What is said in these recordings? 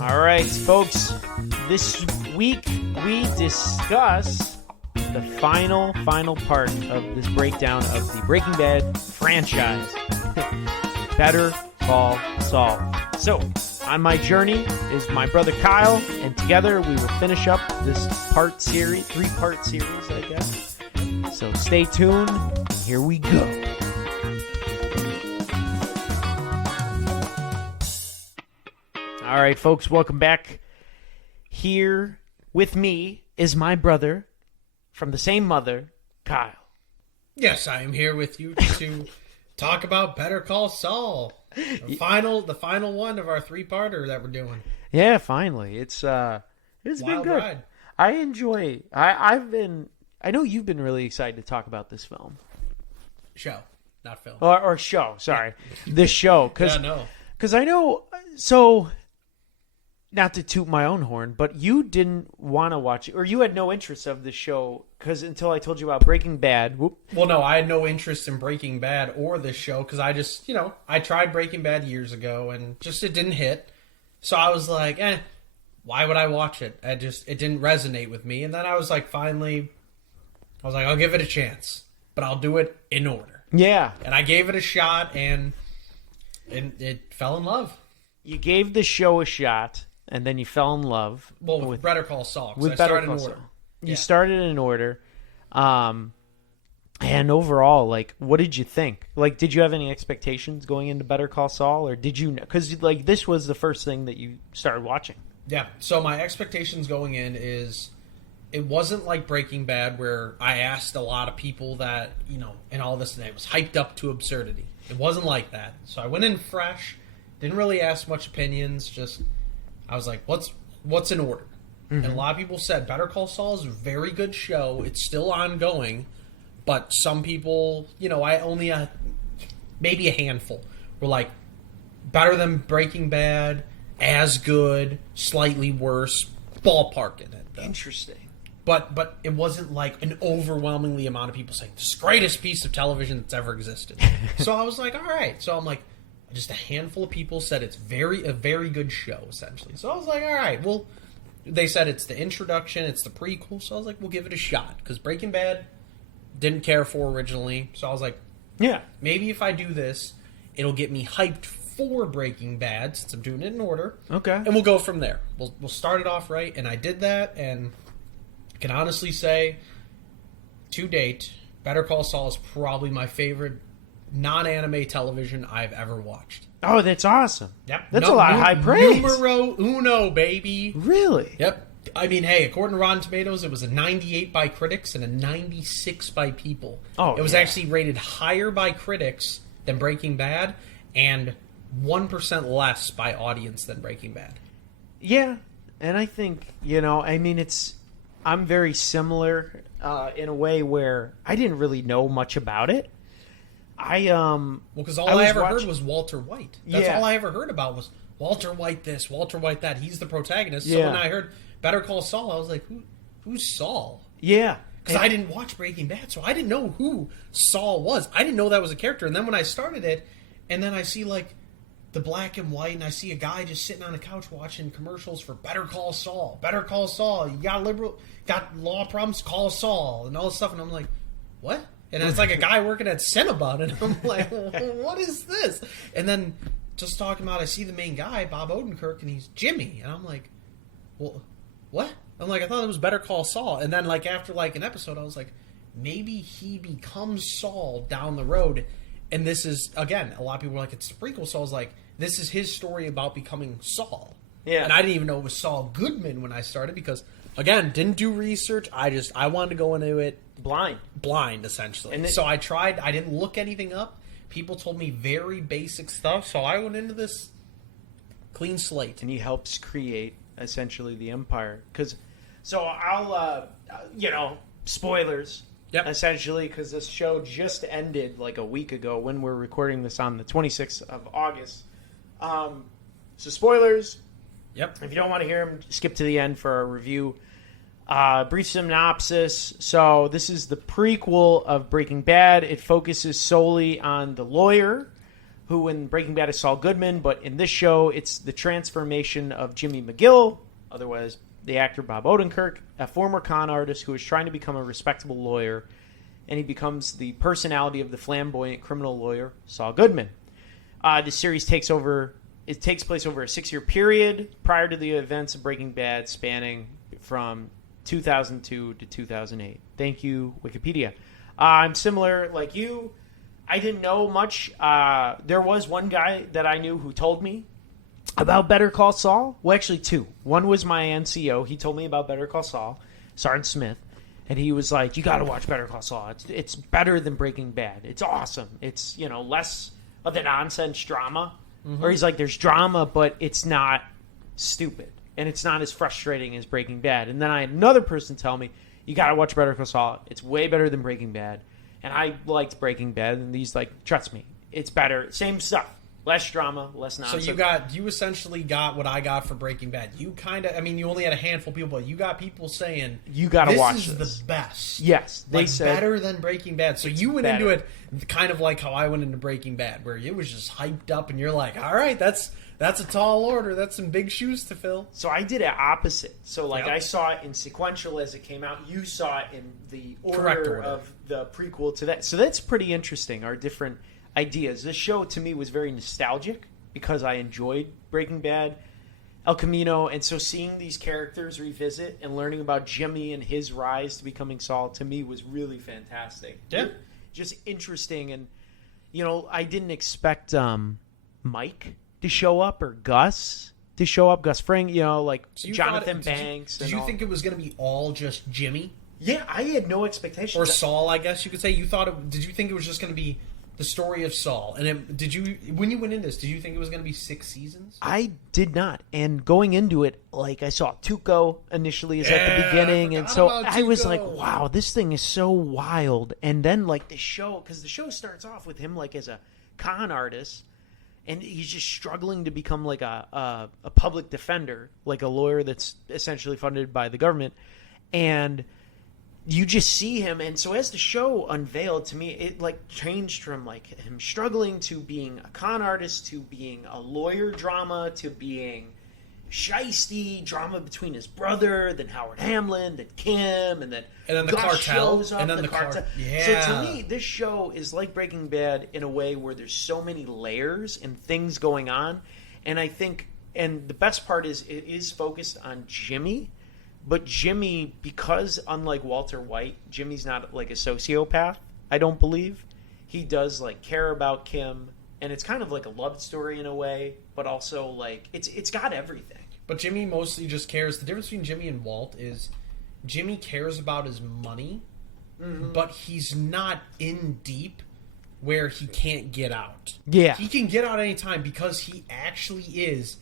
All right, folks, this week we discuss the final part of this breakdown of the Breaking Bad franchise, Better Call Saul. So, on my journey is my brother Kyle, and together we will finish up this three-part series, I guess. So stay tuned, and here we go. All right, folks, welcome back. Here with me is my brother from the same mother, Kyle. Yes, I am here with you to talk about Better Call Saul, the final one of our three-parter that we're doing. Yeah, finally. It's been good. Ride. I enjoy. I know you've been really excited to talk about this film. Show, not film. Or show. Sorry, this show. Because I know. So, not to toot my own horn, but you didn't want to watch it, or you had no interest of the show because until I told you about Breaking Bad. Whoop. Well, no, I had no interest in Breaking Bad or this show because I just, I tried Breaking Bad years ago and just it didn't hit. So I was like, why would I watch it? It didn't resonate with me. And then I was like, finally, I'll give it a chance, but I'll do it in order. Yeah. And I gave it a shot and it fell in love. You gave the show a shot. And then you fell in love. Well, with Better Call Saul. With Better Call Saul. You started in order. And overall, like, what did you think? Like, did you have any expectations going into Better Call Saul? Or did you know? Because, like, this was the first thing that you started watching. Yeah. So my expectations going in is it wasn't like Breaking Bad where I asked a lot of people that, and all this, and it was hyped up to absurdity. It wasn't like that. So I went in fresh. Didn't really ask much opinions. Just... I was like, what's in order? Mm-hmm. And a lot of people said Better Call Saul is a very good show. It's still ongoing. But some people, I only maybe a handful were like, better than Breaking Bad, as good, slightly worse, ballpark in it. Though. Interesting. But it wasn't like an overwhelmingly amount of people saying, this is the greatest piece of television that's ever existed. So I was like, all right. So I'm like, just a handful of people said it's a very good show, essentially. So I was like, all right, well, they said it's the introduction, it's the prequel, so I was like, we'll give it a shot. Because Breaking Bad, didn't care for originally, so I was like, yeah, maybe if I do this, it'll get me hyped for Breaking Bad, since I'm doing it in order. Okay. And we'll go from there. We'll start it off right, and I did that, and I can honestly say, to date, Better Call Saul is probably my favorite non-anime television I've ever watched. Oh, that's awesome. Yep. That's a lot of high praise. Numero uno, baby. Really? Yep. I mean, hey, according to Rotten Tomatoes, it was a 98 by critics and a 96 by people. Oh, it was actually rated higher by critics than Breaking Bad and 1% less by audience than Breaking Bad. Yeah, and I think, I'm very similar in a way where I didn't really know much about it. Because all I ever heard was Walter White. That's all I ever heard about was Walter White this, Walter White that. He's the protagonist. So when I heard Better Call Saul, I was like, who's Saul? Yeah. Because I didn't watch Breaking Bad, so I didn't know who Saul was. I didn't know that was a character. And then when I started it, and then I see like the black and white, and I see a guy just sitting on a couch watching commercials for Better Call Saul. Better Call Saul. You got law problems, call Saul, and all this stuff. And I'm like, what? And it's like a guy working at Cinnabon, and I'm like, what is this? And then just talking about, I see the main guy, Bob Odenkirk, and he's Jimmy. And I'm like, well, what? I'm like, I thought it was Better Call Saul. And then like after like an episode, I was like, maybe he becomes Saul down the road. And this is, again, a lot of people were like, it's the prequel. So I was like, this is his story about becoming Saul. Yeah. And I didn't even know it was Saul Goodman when I started because, again, didn't do research. I wanted to go into it blind, essentially. And so I tried. I didn't look anything up. People told me very basic stuff, so I went into this clean slate. And he helps create, essentially, the Empire. So I'll, spoilers, essentially, because this show just ended like a week ago when we're recording this on the 26th of August. So spoilers. Yep. If you don't want to hear them, skip to the end for our review. Brief synopsis. So this is the prequel of Breaking Bad. It focuses solely on the lawyer who in Breaking Bad is Saul Goodman, but in this show, it's the transformation of Jimmy McGill, otherwise the actor Bob Odenkirk, a former con artist who is trying to become a respectable lawyer, and he becomes the personality of the flamboyant criminal lawyer Saul Goodman. The series takes place over a 6-year period prior to the events of Breaking Bad, spanning from 2002 to 2008. Thank you, Wikipedia. I'm similar like you. I didn't know much. There was one guy that I knew who told me about Better Call Saul. Well, actually two. One was my NCO. He told me about Better Call Saul, Sergeant Smith. And he was like, you got to watch Better Call Saul. It's better than Breaking Bad. It's awesome. It's, less of the nonsense drama. Mm-hmm. Or he's like, there's drama, but it's not stupid. And it's not as frustrating as Breaking Bad. And then I had another person tell me, you got to watch Better Call Saul. It's way better than Breaking Bad. And I liked Breaking Bad, and these trust me, it's better. Same stuff. Less drama, less nonsense. So you essentially got what I got for Breaking Bad. You you only had a handful of people, but you got people saying, you got to watch this. This is the best. Yes. They said better than Breaking Bad. So you went into it kind of like how I went into Breaking Bad, where it was just hyped up, and you're like, all right, that's a tall order. That's some big shoes to fill. So I did it opposite. So I saw it in sequential as it came out. You saw it in the order of the prequel to that. So that's pretty interesting, our different ideas. This show, to me, was very nostalgic because I enjoyed Breaking Bad, El Camino, and so seeing these characters revisit and learning about Jimmy and his rise to becoming Saul, to me, was really fantastic. Yeah. Just interesting. And, I didn't expect Mike to show up or Gus to show up. Gus Fring, so Jonathan Banks. Did you think it was going to be all just Jimmy? Yeah, I had no expectations. Or Saul, I guess you could say. Did you think it was just going to be the story of Saul? And when you went into this, did you think it was going to be 6 seasons? I did not. And going into it, I saw Tuco initially at the beginning, and so I was like, wow, this thing is so wild. And then the show, because the show starts off with him as a con artist, and he's just struggling to become a public defender, like a lawyer that's essentially funded by the government. And you just see him, and so as the show unveiled, to me, it changed from him struggling to being a con artist to being a lawyer drama to being shiesty drama between his brother, then Howard Hamlin, then Kim, and then the Gus cartel, shows up, and then the cartel. Yeah. So to me, this show is like Breaking Bad in a way where there's so many layers and things going on, and I think, and the best part is it is focused on Jimmy. But Jimmy, because unlike Walter White, Jimmy's not a sociopath, I don't believe. He does care about Kim, and it's kind of like a love story in a way, but also it's got everything. But Jimmy mostly just cares. The difference between Jimmy and Walt is Jimmy cares about his money, but he's not in deep where he can't get out. Yeah. He can get out anytime because he actually is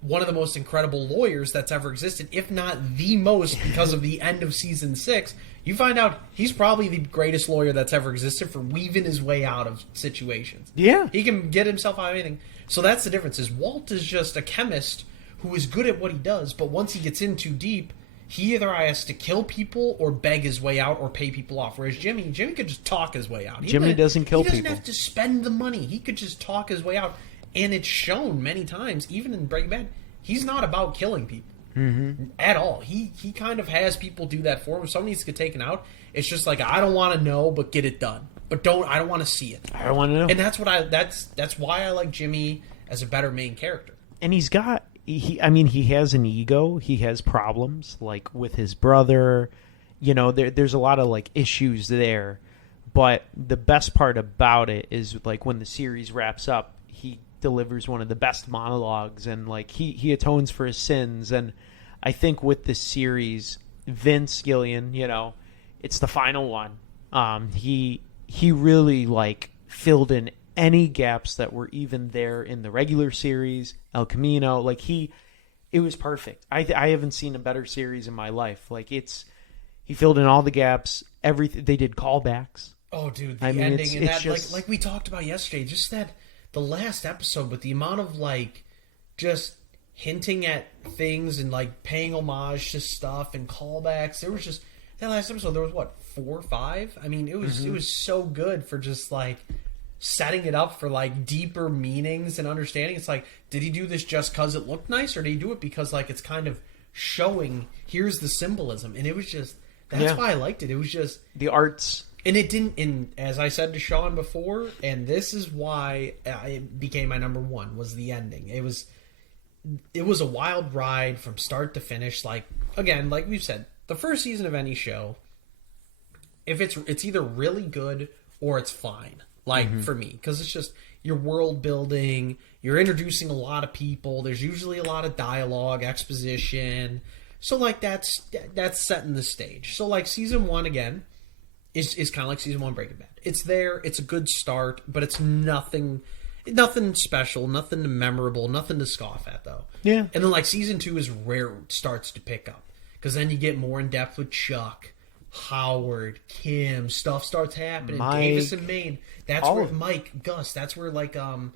one of the most incredible lawyers that's ever existed, if not the most, because of the end of season 6. You find out he's probably the greatest lawyer that's ever existed for weaving his way out of situations. Yeah. He can get himself out of anything. So that's the difference, is Walt is just a chemist who is good at what he does, but once he gets in too deep, he either has to kill people or beg his way out or pay people off. Whereas Jimmy could just talk his way out. Jimmy doesn't kill people. He doesn't have to spend the money. He could just talk his way out. And it's shown many times, even in Breaking Bad, he's not about killing people at all. He kind of has people do that for him. If someone needs to get taken out, it's just I don't want to know, but get it done. But I don't want to see it. I don't want to know. And that's why I like Jimmy as a better main character. And he has an ego. He has problems with his brother. There's a lot of issues there. But the best part about it is when the series wraps up, he delivers one of the best monologues, and he atones for his sins. And I think with this series, Vince Gillian, it's the final one. He really filled in any gaps that were even there in the regular series. El Camino, it was perfect. I haven't seen a better series in my life. He filled in all the gaps. Everything, they did callbacks. Oh, dude, the ending and that, just, like we talked about yesterday, just that. The last episode, with the amount of just hinting at things and paying homage to stuff and callbacks, there was just that last episode. There was 4 or 5. I mean, it was so good for just setting it up for like deeper meanings and understanding. It's like, did he do this just because it looked nice, or did he do it because like it's kind of showing here's the symbolism? And it was just that's why I liked it. It was just the arts, and it didn't. And as I said to Sean before, and this is why it became my number one, was the ending. It was a wild ride from start to finish. Like again, like we've said, the first season of any show, if it's either really good or it's fine. Like for me, because it's just your world building, you're introducing a lot of people. There's usually a lot of dialogue, exposition. So like that's setting the stage. So like season 1 again is kind of like season 1 Breaking Bad. It's there, it's a good start, but it's nothing special, nothing memorable, nothing to scoff at though. Yeah. And then like season 2 is where it starts to pick up, because then you get more in depth with Chuck, Howard, Kim, stuff starts happening. Mike, Davis and Maine. That's where Mike, Gus. That's where like who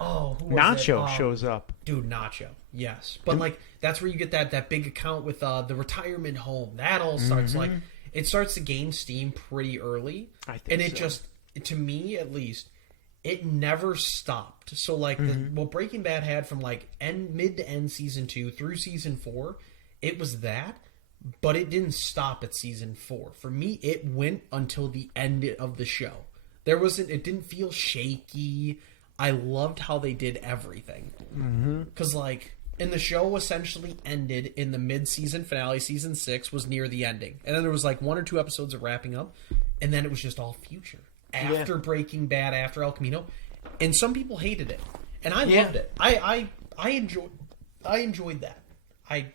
was Nacho it? shows up. Dude, Nacho. Yes, but like that's where you get that big account with the retirement home. That all starts like it starts to gain steam pretty early, I think, and it so. just, to me at least, it never stopped. So like what Breaking Bad had from like mid to end season 2 through season 4, it was that. But it didn't stop at season 4. For me, it went until the end of the show. It didn't feel shaky. I loved how they did everything. Because, like, and the show essentially ended in the mid-season finale. Season 6 was near the ending. And then there was, like, 1 or 2 episodes of wrapping up. And then it was just all future. After Breaking Bad, after El Camino. And some people hated it. And I loved it. I enjoyed that.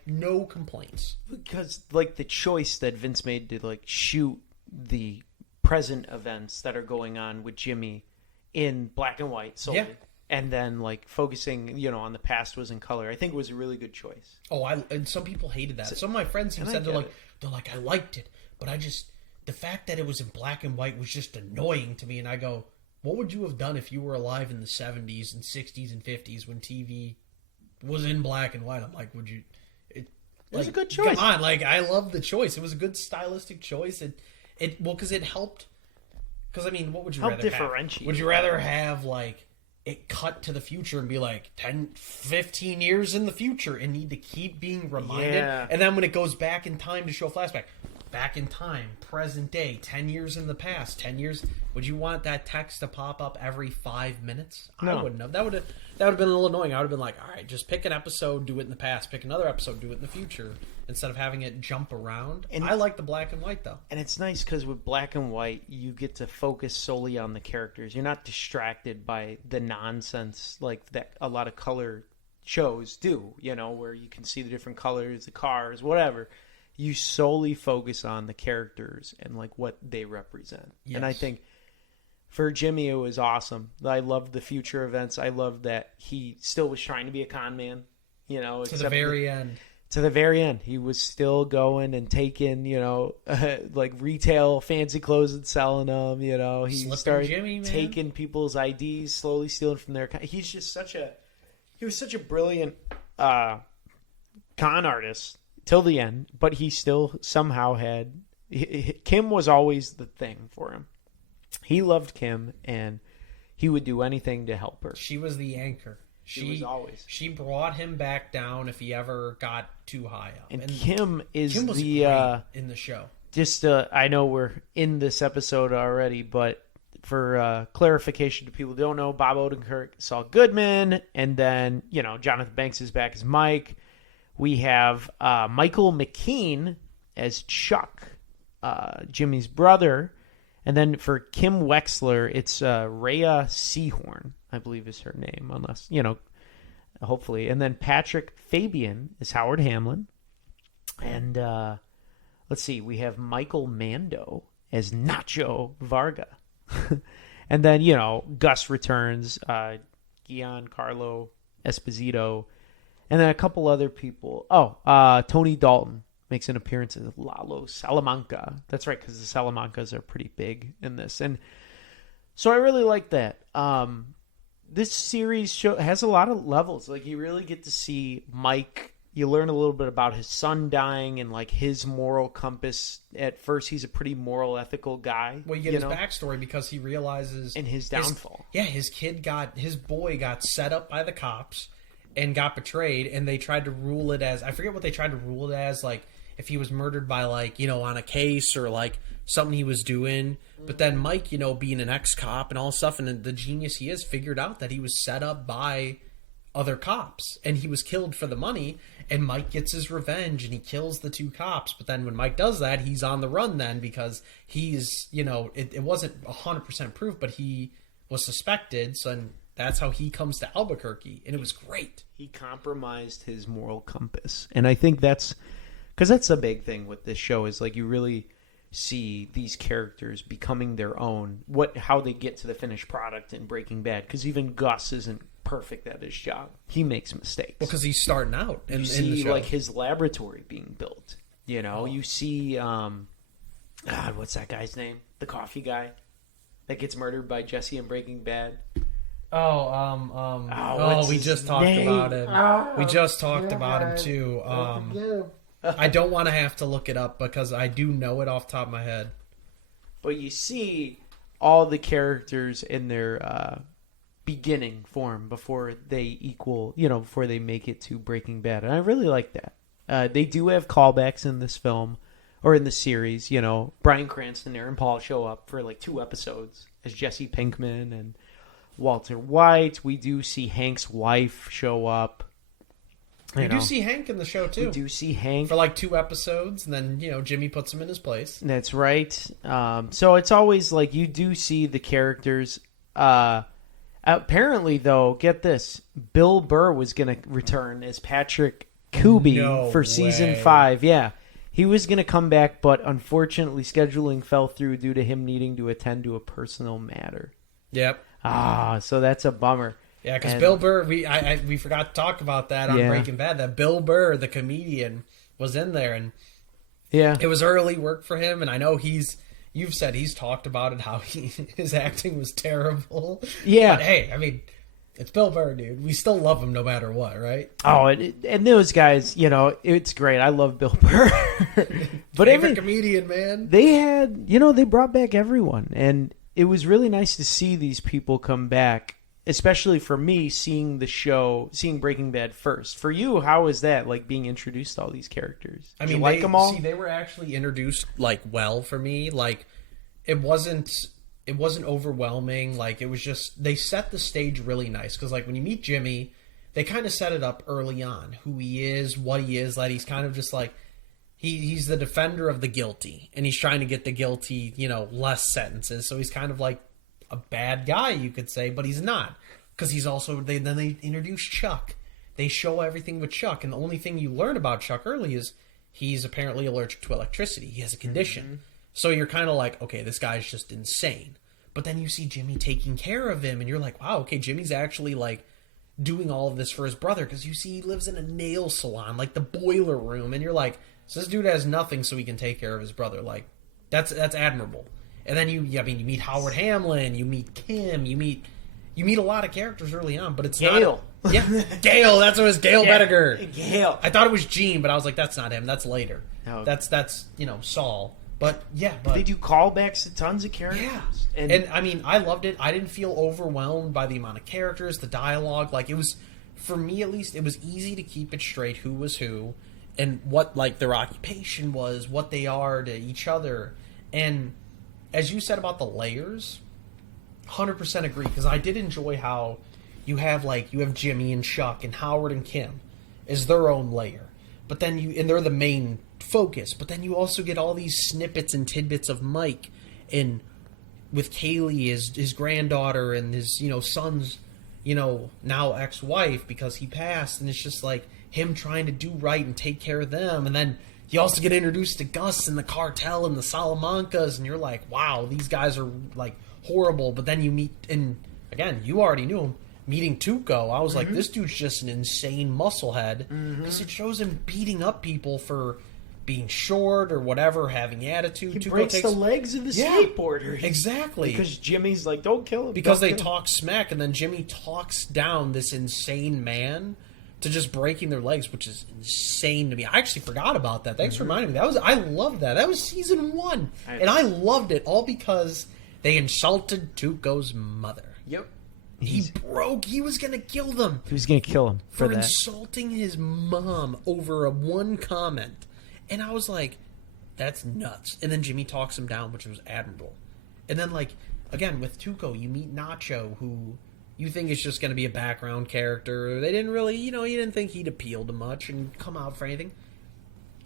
No complaints. Because, like, the choice that Vince made to, like, shoot the present events that are going on with Jimmy in black and white solely, and then, like, focusing, on the past was in color, I think it was a really good choice. Oh, and some people hated that. Some of my friends even said, they're like, I liked it, but the fact that it was in black and white was just annoying to me. And I go, what would you have done if you were alive in the 70s and 60s and 50s when TV was in black and white? I'm like, would you... It was a good choice. Come on, like, I love the choice. It was a good stylistic choice. Because it helped. Because, I mean, what would you rather differentiate. have? Would you rather have, like, it cut to the future and be like 10, 15 years in the future and need to keep being reminded? Yeah. And then when it goes back in time to show a flashback, back in time, present day, 10 years in the past, 10 years. Would you want that text to pop up every 5 minutes? No. I wouldn't have. That would have been a little annoying. I would have been like, all right, just pick an episode, do it in the past. Pick another episode, do it in the future. Instead of having it jump around. And I like the black and white, though. And it's nice because with black and white, you get to focus solely on the characters. You're not distracted by the nonsense like that a lot of color shows do, where you can see the different colors, the cars, whatever. You solely focus on the characters and, like, what they represent. Yes. And I think for Jimmy, it was awesome. I loved the future events. I loved that he still was trying to be a con man, to the very end. To the very end, he was still going and taking, like, retail fancy clothes and selling them. He started Jimmy, taking people's IDs, slowly stealing from their. He's just he was such a brilliant con artist till the end. But he still somehow had Kim was always the thing for him. He loved Kim, and he would do anything to help her. She was the anchor. She brought him back down if he ever got too high up. And Kim was great in the show. Just I know we're in this episode already, but for clarification to people who don't know, Bob Odenkirk, Saul Goodman, and then Jonathan Banks is back as Mike. We have Michael McKean as Chuck, Jimmy's brother, and then for Kim Wexler, it's Rhea Seahorn, I believe is her name, unless, hopefully. And then Patrick Fabian is Howard Hamlin. And let's see, we have Michael Mando as Nacho Varga. And then, Gus returns, Giancarlo Esposito, and then a couple other people. Tony Dalton makes an appearance as Lalo Salamanca. That's right, because the Salamancas are pretty big in this. And so I really like that. This series has a lot of levels. Like, you really get to see Mike you learn a little bit about his son dying and like his moral compass. At first, he's a pretty moral, ethical guy. Well, you get his backstory because he realizes and his downfall. His boy got set up by the cops and got betrayed, and they tried to rule it as, I forget what they tried to rule it as, like if he was murdered by like, you know, on a case or like something he was doing. But then Mike, you know, being an ex-cop and all stuff, and the genius he is, figured out that he was set up by other cops and he was killed for the money, and Mike gets his revenge and he kills the 2 cops. But then when Mike does that, he's on the run then because he's, you know, it wasn't 100% proof, but he was suspected. So that's how he comes to Albuquerque, and it was great. He compromised his moral compass. And I think that's because that's the big thing with this show is like you really see these characters becoming their own, how they get to the finished product in Breaking Bad, because even Gus isn't perfect at his job. He makes mistakes. Well, because he's starting out in you see the show. Like his laboratory being built. You know, you see what's that guy's name? The coffee guy that gets murdered by Jesse in Breaking Bad. We just talked about him. We just talked about him too. I don't want to have to look it up because I do know it off the top of my head. But you see all the characters in their beginning form before they before they make it to Breaking Bad. And I really like that. They do have callbacks in this film, or in the series. You know, Bryan Cranston and Aaron Paul show up for like 2 episodes as Jesse Pinkman and Walter White. We do see Hank's wife show up. You do see Hank in the show, too. We do see Hank. For like 2 episodes, and then, you know, Jimmy puts him in his place. That's right. So it's always like you do see the characters. Apparently, though, get this. Bill Burr was going to return as Patrick Kuby for season 5. Yeah. He was going to come back, but unfortunately scheduling fell through due to him needing to attend to a personal matter. Yep. So that's a bummer. Yeah, because Bill Burr, we forgot to talk about that on Breaking Bad, that Bill Burr, the comedian, was in there, and it was early work for him, and I know you've said he's talked about it, how his acting was terrible. Yeah. But hey, I mean, it's Bill Burr, dude. We still love him no matter what, right? Oh, and those guys, you know, it's great. I love Bill Burr. But favorite comedian, man. They had, they brought back everyone, and it was really nice to see these people come back. Especially for me, seeing Breaking Bad first. For you, how is that, like, being introduced to all these characters? Did you like them all? See, they were actually introduced, like, well for me. Like, it wasn't overwhelming. Like, it was just, they set the stage really nice. Because, like, when you meet Jimmy, they kind of set it up early on. Who he is, what he is. Like, he's kind of just, like, he's the defender of the guilty. And he's trying to get the guilty, less sentences. So he's kind of, like, a bad guy, you could say, but he's not, because he's also they introduce Chuck. They show everything with Chuck, and the only thing you learn about Chuck early is he's apparently allergic to electricity. He has a condition. Mm-hmm. So you're kind of like, okay, this guy's just insane. But then you see Jimmy taking care of him, and you're like, wow, okay, Jimmy's actually like doing all of this for his brother, because you see he lives in a nail salon, like the boiler room, and you're like, so this dude has nothing so he can take care of his brother. Like, that's admirable. And then you meet Howard Hamlin, you meet Kim, you meet a lot of characters early on, but it's Gale. Not... Yeah, Gale, that's what it was, Gale Bettiger. Gale. I thought it was Gene, but I was like, that's not him, that's later. No. That's Saul. But, they do callbacks to tons of characters. Yeah. And I mean, I loved it. I didn't feel overwhelmed by the amount of characters, the dialogue. Like, it was, for me at least, it was easy to keep it straight who was who, and what, like, their occupation was, what they are to each other. And as you said about the layers, 100% agree, because I did enjoy how you have Jimmy and Chuck and Howard and Kim is their own layer, but then and they're the main focus, but then you also get all these snippets and tidbits of Mike, and with Kaylee, his granddaughter, and his son's now ex-wife, because he passed, and it's just like him trying to do right and take care of them. And then you also get introduced to Gus and the cartel and the Salamancas, and you're like, wow, these guys are, like, horrible. But then you meet, and again, you already knew him, meeting Tuco. I was like, this dude's just an insane musclehead, because it shows him beating up people for being short or whatever, having attitude. He breaks the legs of the skateboarder. Exactly. Because Jimmy's like, don't kill him. Because they talk smack, and then Jimmy talks down this insane man to just breaking their legs, which is insane to me. I actually forgot about that. Thanks for reminding me. I loved that. That was season 1. And I loved it all because they insulted Tuco's mother. Yep. He was going to kill them. He was going to kill him for that. Insulting his mom over a one comment. And I was like, that's nuts. And then Jimmy talks him down, which was admirable. And then, like, again, with Tuco, you meet Nacho, who you think is just going to be a background character. They didn't really, you didn't think he'd appeal to much and come out for anything.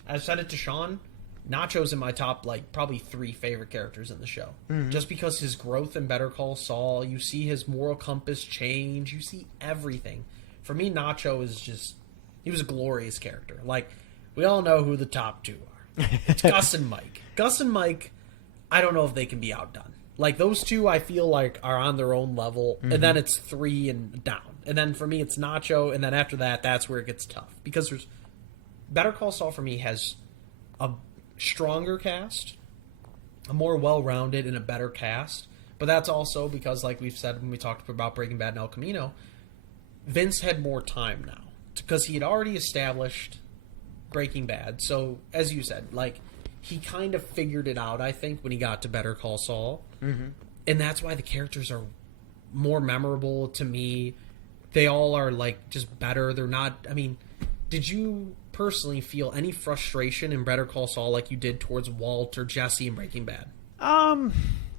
I said it to Sean. Nacho's in my top, like, probably 3 favorite characters in the show. Mm-hmm. Just because his growth in Better Call Saul, you see his moral compass change, you see everything. For me, Nacho is just, he was a glorious character. Like, we all know who the top 2 are. It's Gus and Mike. Gus and Mike, I don't know if they can be outdone. Like, those 2, I feel like, are on their own level, and then it's 3 and down. And then for me, it's Nacho, and then after that, that's where it gets tough. Because there's, Better Call Saul, for me, has a stronger cast, a more well-rounded and a better cast, but that's also because, like we've said when we talked about Breaking Bad and El Camino, Vince had more time now because he had already established Breaking Bad. So as you said, like, he kind of figured it out, I think, when he got to Better Call Saul, and that's why the characters are more memorable to me. They all are, like, just better. They're not, I mean, did you personally feel any frustration in Better Call Saul like you did towards Walt or Jesse in Breaking Bad?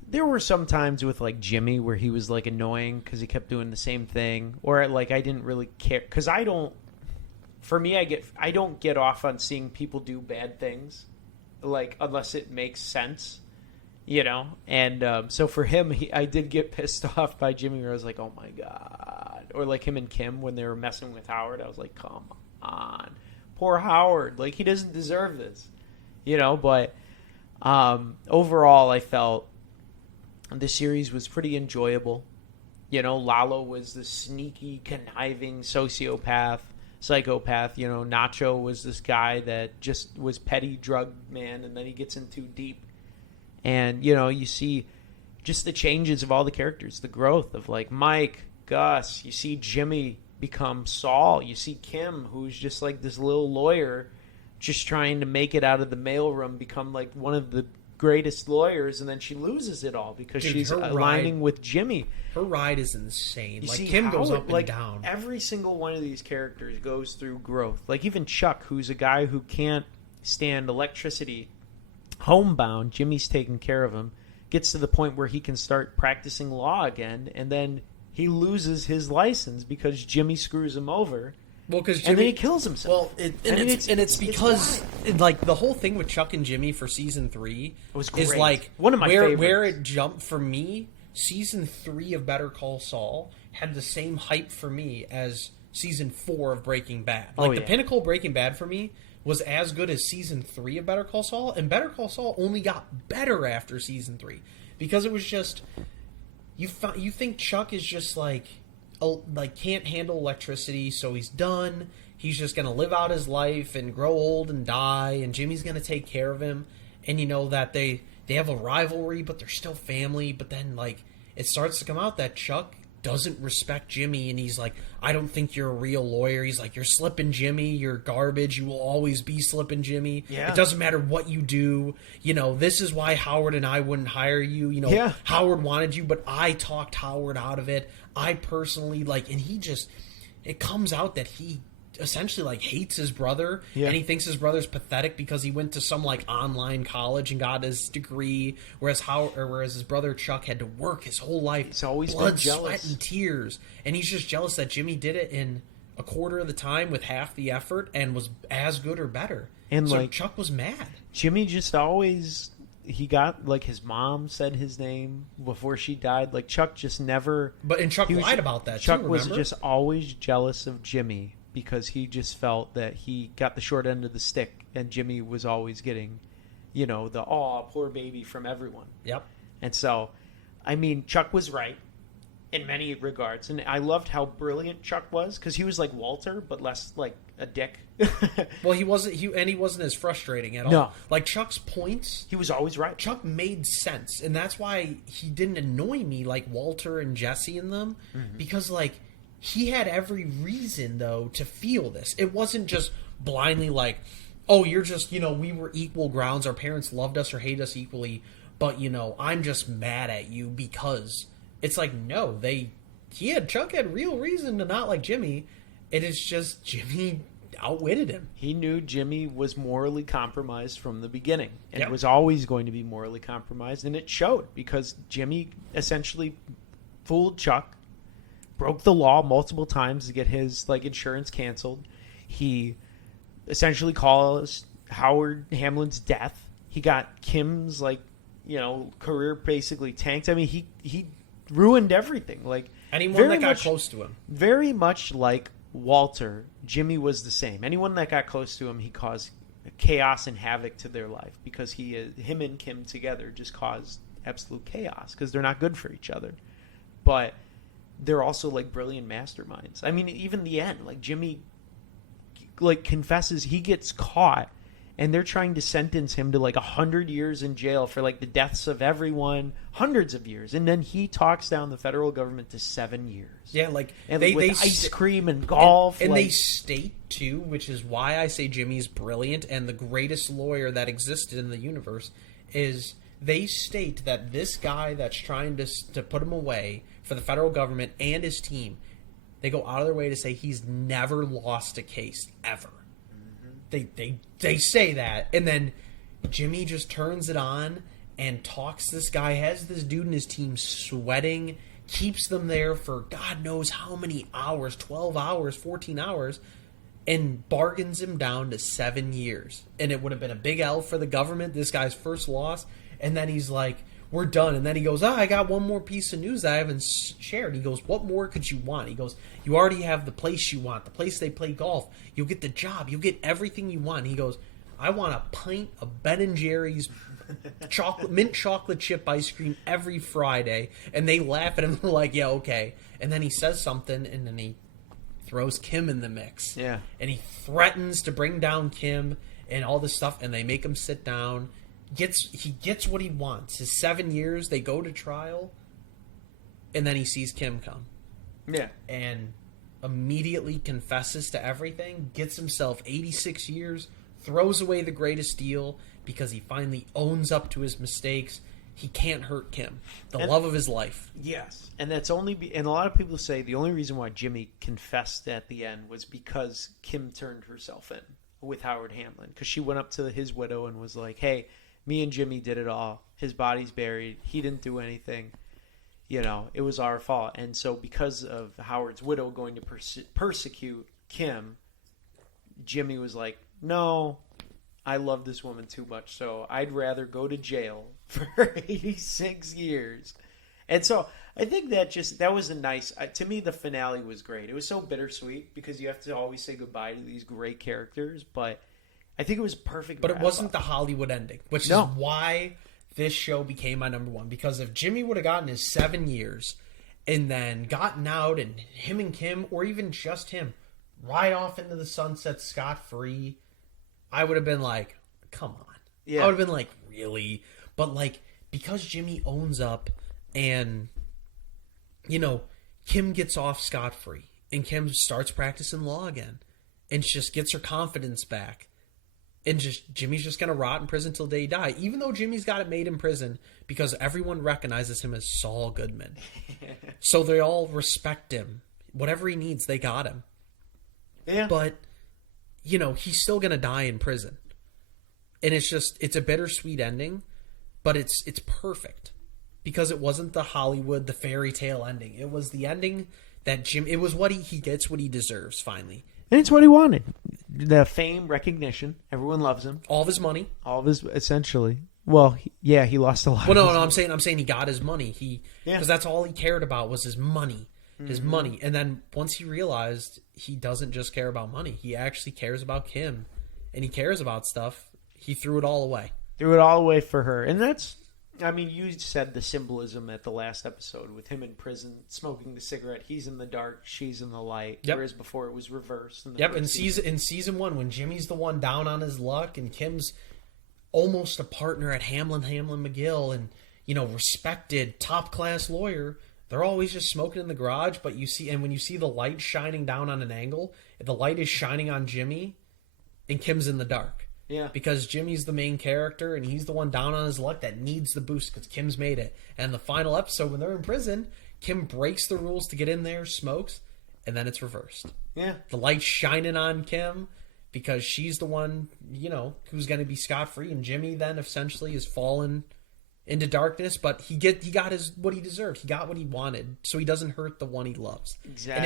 There were some times with, like, Jimmy where he was, like, annoying because he kept doing the same thing, or, like, I didn't really care because I don't get off on seeing people do bad things, like, unless it makes sense, and so for him, I did get pissed off by Jimmy where I was like, oh my god, or like him and Kim when they were messing with Howard. I was like, come on. Poor Howard. Like, he doesn't deserve this. But overall, I felt the series was pretty enjoyable. Lalo was the sneaky, conniving psychopath. Nacho was this guy that just was petty drug man, and then he gets in too deep. And, you see just the changes of all the characters, the growth of, like, Mike, Gus. You see Jimmy become Saul. You see Kim, who's just like this little lawyer just trying to make it out of the mailroom, become like one of the greatest lawyers, and then she loses it all because she's aligning with Jimmy. Her ride is insane. Like, Kim goes up and down. Every single one of these characters goes through growth. Like, even Chuck, who's a guy who can't stand electricity, homebound, Jimmy's taking care of him, gets to the point where he can start practicing law again, and then he loses his license because Jimmy screws him over. Well, because and then he kills himself. Well, it's because like the whole thing with Chuck and Jimmy for season 3 is like one of my favorites. Where it jumped for me. Season 3 of Better Call Saul had the same hype for me as season 4 of Breaking Bad. Like, the pinnacle of Breaking Bad for me was as good as season 3 of Better Call Saul, and Better Call Saul only got better after season 3 because it was just. You think Chuck is just like can't handle electricity, so he's done. He's just gonna live out his life and grow old and die, and Jimmy's gonna take care of him. And that they have a rivalry, but they're still family. But then, like, it starts to come out that Chuck doesn't respect Jimmy, and he's like, I don't think you're a real lawyer. He's like, you're slipping Jimmy, you're garbage, you will always be slipping Jimmy. Yeah. It doesn't matter what you do. This is why Howard and I wouldn't hire you. Howard wanted you, but I talked Howard out of it. I personally, and it comes out that he essentially, like, hates his brother, and he thinks his brother's pathetic because he went to some, like, online college and got his degree, whereas his brother Chuck had to work his whole life. He's always blood, been jealous. sweat, and tears, and he's just jealous that Jimmy did it in a quarter of the time with half the effort and was as good or better. And so, like, Chuck was mad. Jimmy just always. He got, like, his mom said his name before she died. Like, Chuck just never. And Chuck lied about that. Chuck too, was just always jealous of Jimmy because he just felt that he got the short end of the stick, and Jimmy was always getting, the poor baby from everyone. Yep. And so, I mean, Chuck was right in many regards, and I loved how brilliant Chuck was because he was like Walter, but less like a dick. Well, he wasn't. He wasn't as frustrating at all. No. Like, Chuck's points, he was always right. Chuck made sense, and that's why he didn't annoy me like Walter and Jesse and them, because, like, he had every reason, though, to feel this. It wasn't just blindly like, oh, you're just, we were equal grounds. Our parents loved us or hated us equally. But, I'm just mad at you because it's like, no, Chuck had real reason to not like Jimmy. It is just Jimmy outwitted him. He knew Jimmy was morally compromised from the beginning and Yep. was always going to be morally compromised. And it showed because Jimmy essentially fooled Chuck, broke the law multiple times to get his insurance canceled. He essentially caused Howard Hamlin's death. He got Kim's career basically tanked. I mean, he ruined everything. Anyone that got close to him. Very much like Walter, Jimmy was the same. Anyone that got close to him, he caused chaos and havoc to their life because him and Kim together just caused absolute chaos because they're not good for each other. But they're also brilliant masterminds. I mean, even the end, Jimmy confesses he gets caught and they're trying to sentence him to 100 years in jail for the deaths of everyone, hundreds of years, and then he talks down the federal government to 7 years. Yeah, and with ice cream and golf, and they state too, which is why I say Jimmy's brilliant and the greatest lawyer that existed in the universe. Is they state that this guy that's trying to put him away for the federal government and his team, they go out of their way to say he's never lost a case ever. They say that, and then Jimmy just turns it on and talks this guy, has this dude in his team sweating, keeps them there for God knows how many hours, 12 hours, 14 hours, and bargains him down to 7 years. And it would have been a big L for the government, this guy's first loss, and then he's like, we're done. And then he goes, I got one more piece of news that I haven't shared. He goes, what more could you want? He goes, you already have the place you want, the place they play golf. You'll get the job. You'll get everything you want. He goes, I want a pint of Ben & Jerry's mint chocolate chip ice cream every Friday. And they laugh at him. They're like, yeah, okay. And then he says something, and then he throws Kim in the mix. Yeah. And he threatens to bring down Kim and all this stuff, and they make him sit down. He gets what he wants. His 7 years, they go to trial, and then he sees Kim come. Yeah. And immediately confesses to everything, gets himself 86 years, throws away the greatest deal because he finally owns up to his mistakes. He can't hurt Kim, the love of his life. Yes. And that's and a lot of people say the only reason why Jimmy confessed at the end was because Kim turned herself in with Howard Hamlin, because she went up to his widow and was like, hey, me and Jimmy did it all. His body's buried. He didn't do anything. It was our fault. And so because of Howard's widow going to persecute Kim, Jimmy was like, no, I love this woman too much, so I'd rather go to jail for 86 years. And so I think that was a nice, to me, the finale was great. It was so bittersweet because you have to always say goodbye to these great characters, but I think it was perfect. But it wasn't the Hollywood ending, which is why this show became my number one. Because if Jimmy would have gotten his 7 years and then gotten out, and him and Kim, or even just him, ride off into the sunset scot-free, I would have been like, come on. Yeah. I would have been like, really? But because Jimmy owns up and, Kim gets off scot-free and Kim starts practicing law again and just gets her confidence back. And Jimmy's just going to rot in prison till day he die, even though Jimmy's got it made in prison because everyone recognizes him as Saul Goodman. So they all respect him. Whatever he needs, they got him. Yeah. But, he's still going to die in prison. And it's a bittersweet ending, but it's perfect because it wasn't the Hollywood, the fairy tale ending. It was the ending that it was what he gets what he deserves finally. And it's what he wanted. The fame, recognition. Everyone loves him. All of his money. Essentially. Well, he lost a lot. Well, no, I'm saying he got his money. Because that's all he cared about was his money. His money. And then once he realized he doesn't just care about money, he actually cares about Kim. And he cares about stuff. He threw it all away. Threw it all away for her. And that's, you said the symbolism at the last episode with him in prison, smoking the cigarette. He's in the dark, she's in the light. Yep. Whereas before it was reversed. In season one, when Jimmy's the one down on his luck and Kim's almost a partner at Hamlin McGill and, respected top-class lawyer, they're always just smoking in the garage, but when you see the light shining down on an angle, the light is shining on Jimmy, and Kim's in the dark. Yeah. Because Jimmy's the main character, and he's the one down on his luck that needs the boost because Kim's made it. And the final episode, when they're in prison, Kim breaks the rules to get in there, smokes, and then it's reversed. Yeah. The light's shining on Kim because she's the one, who's going to be scot-free, and Jimmy then essentially has fallen into darkness, but he got what he deserved. He got what he wanted, so he doesn't hurt the one he loves. Exactly. And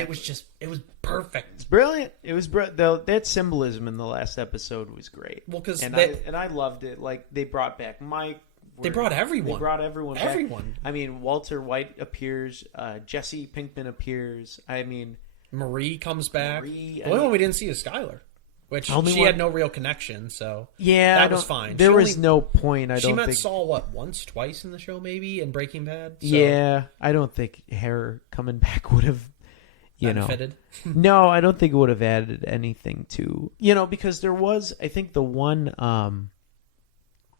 it was perfect. It's brilliant. It was that symbolism in the last episode was great. Well, because I loved it. Like, they brought back Mike. They brought everyone. They brought everyone back. Everyone. I mean, Walter White appears. Jesse Pinkman appears. I mean, Marie comes back. The only one we didn't see is Skylar. Which she had no real connection, so that was fine. There was no point. She met Saul once, twice in the show, maybe in Breaking Bad. So. Yeah, I don't think her coming back would have, benefited. No, I don't think it would have added anything to because there was, I think, the one.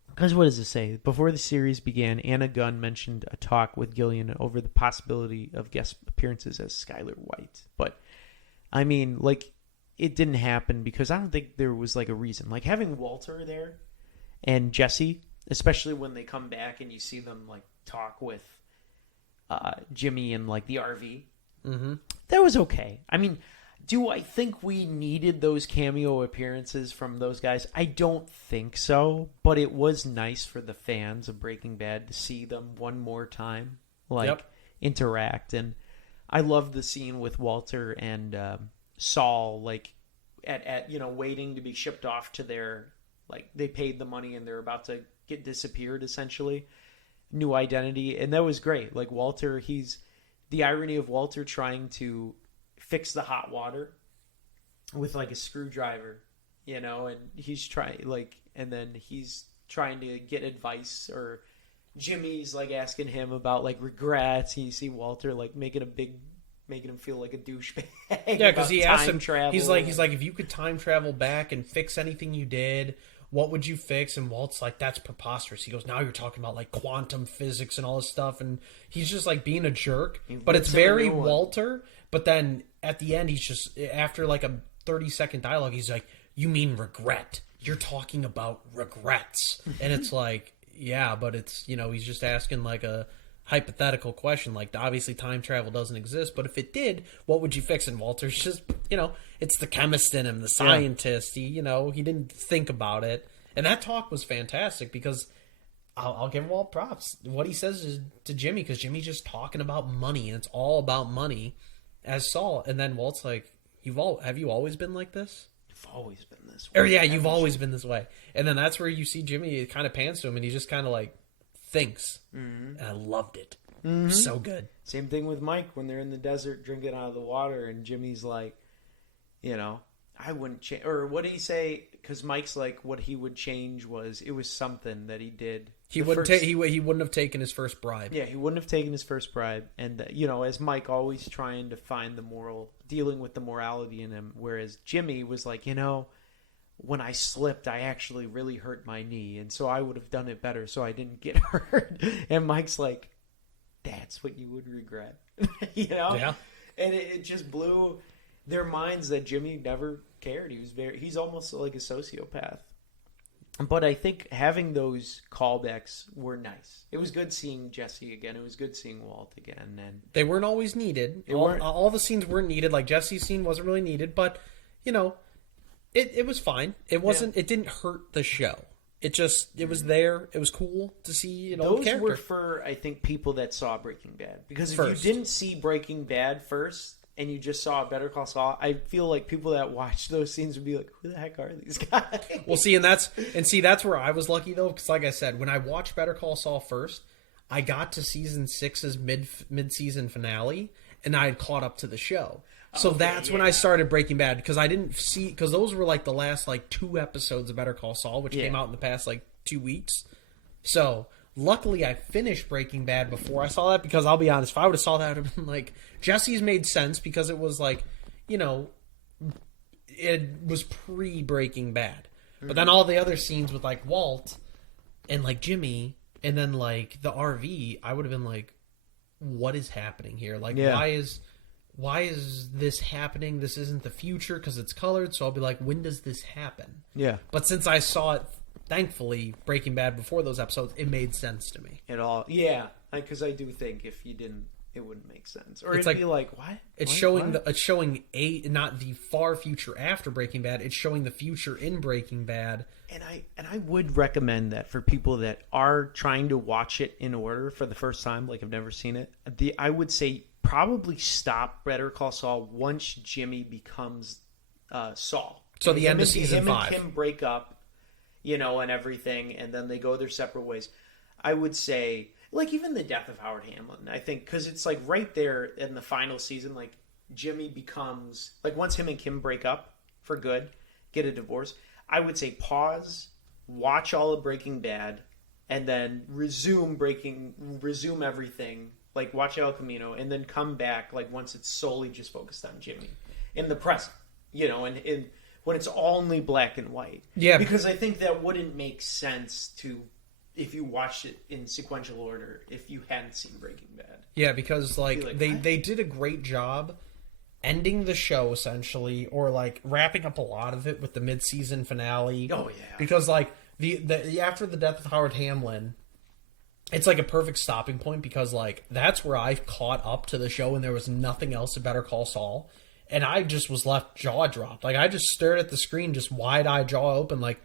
Because what does it say? Before the series began, Anna Gunn mentioned a talk with Gillian over the possibility of guest appearances as Skylar White, but I mean, like. It didn't happen because I don't think there was like a reason. Like having Walter there and Jesse, especially when they come back and you see them like talk with Jimmy in like the RV, that was okay. I mean, do I think we needed those cameo appearances from those guys? I don't think so, but it was nice for the fans of Breaking Bad to see them one more time, interact. And I love the scene with Walter and Saul, like at waiting to be shipped off to their, like, they paid the money and they're about to get disappeared, essentially, new identity. And that was great. Like Walter, the irony of Walter trying to fix the hot water with like a screwdriver, and he's trying and then he's trying to get advice, or Jimmy's like asking him about like regrets. And you see Walter like making him feel like a douchebag. Yeah, because he asked him. Travel. He's like, if you could time travel back and fix anything you did, what would you fix? And Walt's like, that's preposterous. He goes, now you're talking about like quantum physics and all this stuff, and he's just like being a jerk. But it's very Walter. But then at the end, he's just, after like a 30-second dialogue, he's like, you mean regret? You're talking about regrets, and it's like, yeah, but it's he's just asking like a hypothetical question, like obviously time travel doesn't exist, but if it did, what would you fix? And Walter's just it's the chemist in him, the scientist. He he didn't think about it, and that talk was fantastic because I'll give Walt props. What he says is to Jimmy, because Jimmy's just talking about money, and it's all about money as Saul, and then Walt's like, have you always been like this? You've always been this way. Or yeah, you've always been this way. And then that's where you see Jimmy, it kind of pans to him, and he just kind of like thinks. And I loved it. So good. Same thing with Mike when they're in the desert drinking out of the water, and Jimmy's like, I wouldn't change. Or what did he say? Because Mike's like, what he would change was something that he did. He wouldn't have taken his first bribe. Yeah, he wouldn't have taken his first bribe. And as Mike always trying to find dealing with the morality in him, whereas Jimmy was like, when I slipped, I actually really hurt my knee, and so I would have done it better so I didn't get hurt. And Mike's like, that's what you would regret. Yeah. And it just blew their minds that Jimmy never cared. He's almost like a sociopath. But I think having those callbacks were nice. It was good seeing Jesse again. It was good seeing Walt again. And they weren't always needed. All the scenes weren't needed. Like Jesse's scene wasn't really needed, but it was fine. It wasn't. Yeah. It didn't hurt the show. It was there. It was cool to see those were for, I think, people that saw Breaking Bad. Because if you didn't see Breaking Bad first and you just saw Better Call Saul, I feel like people that watched those scenes would be like, who the heck are these guys? Well, that's where I was lucky though, because like I said, when I watched Better Call Saul first, I got to season 6's mid-season finale, and I had caught up to the show. So that's when I started Breaking Bad, because I didn't see, because those were like the last like 2 episodes of Better Call Saul, which came out in the past like 2 weeks. So luckily I finished Breaking Bad before I saw that, because I'll be honest, if I would have saw that, I would have been like, Jesse's made sense because it was like, it was pre-Breaking Bad. But then all the other scenes with like Walt and like Jimmy and then like the RV, I would have been like, what is happening here? Like, Yeah. why is this happening? This isn't the future because it's colored. So I'll be like, when does this happen? Yeah. But since I saw it, thankfully, Breaking Bad before those episodes, it made sense to me. It all, yeah, because I do think if you didn't, it wouldn't make sense, or It's it'd be like, what? It's What? showing What? it's showing not the far future after Breaking Bad. It's showing the future in Breaking Bad. And I would recommend that for people that are trying to watch it in order for the first time, like I've never seen it. I would say probably stop Better Call Saul once Jimmy becomes Saul. So the end of season him 5. and Kim break up, and everything, and then they go their separate ways. I would say, like, even the death of Howard Hamlin, I think, because it's like right there in the final season, like Jimmy becomes, like, once him and Kim break up for good, get a divorce, I would say pause, watch all of Breaking Bad, and then resume everything, like watch El Camino, and then come back, like, once it's solely just focused on Jimmy in the present, and when it's only black and white. Yeah. Because I think that wouldn't make sense to, if you watched it in sequential order, if you hadn't seen Breaking Bad. Yeah, because like what? they did a great job ending the show essentially, or like wrapping up a lot of it with the mid-season finale. Oh yeah. Because like the after the death of Howard Hamlin, it's like a perfect stopping point because like that's where I caught up to the show and there was nothing else to Better Call Saul. And I just was left jaw dropped. Like I just stared at the screen, just wide-eyed, jaw open, like,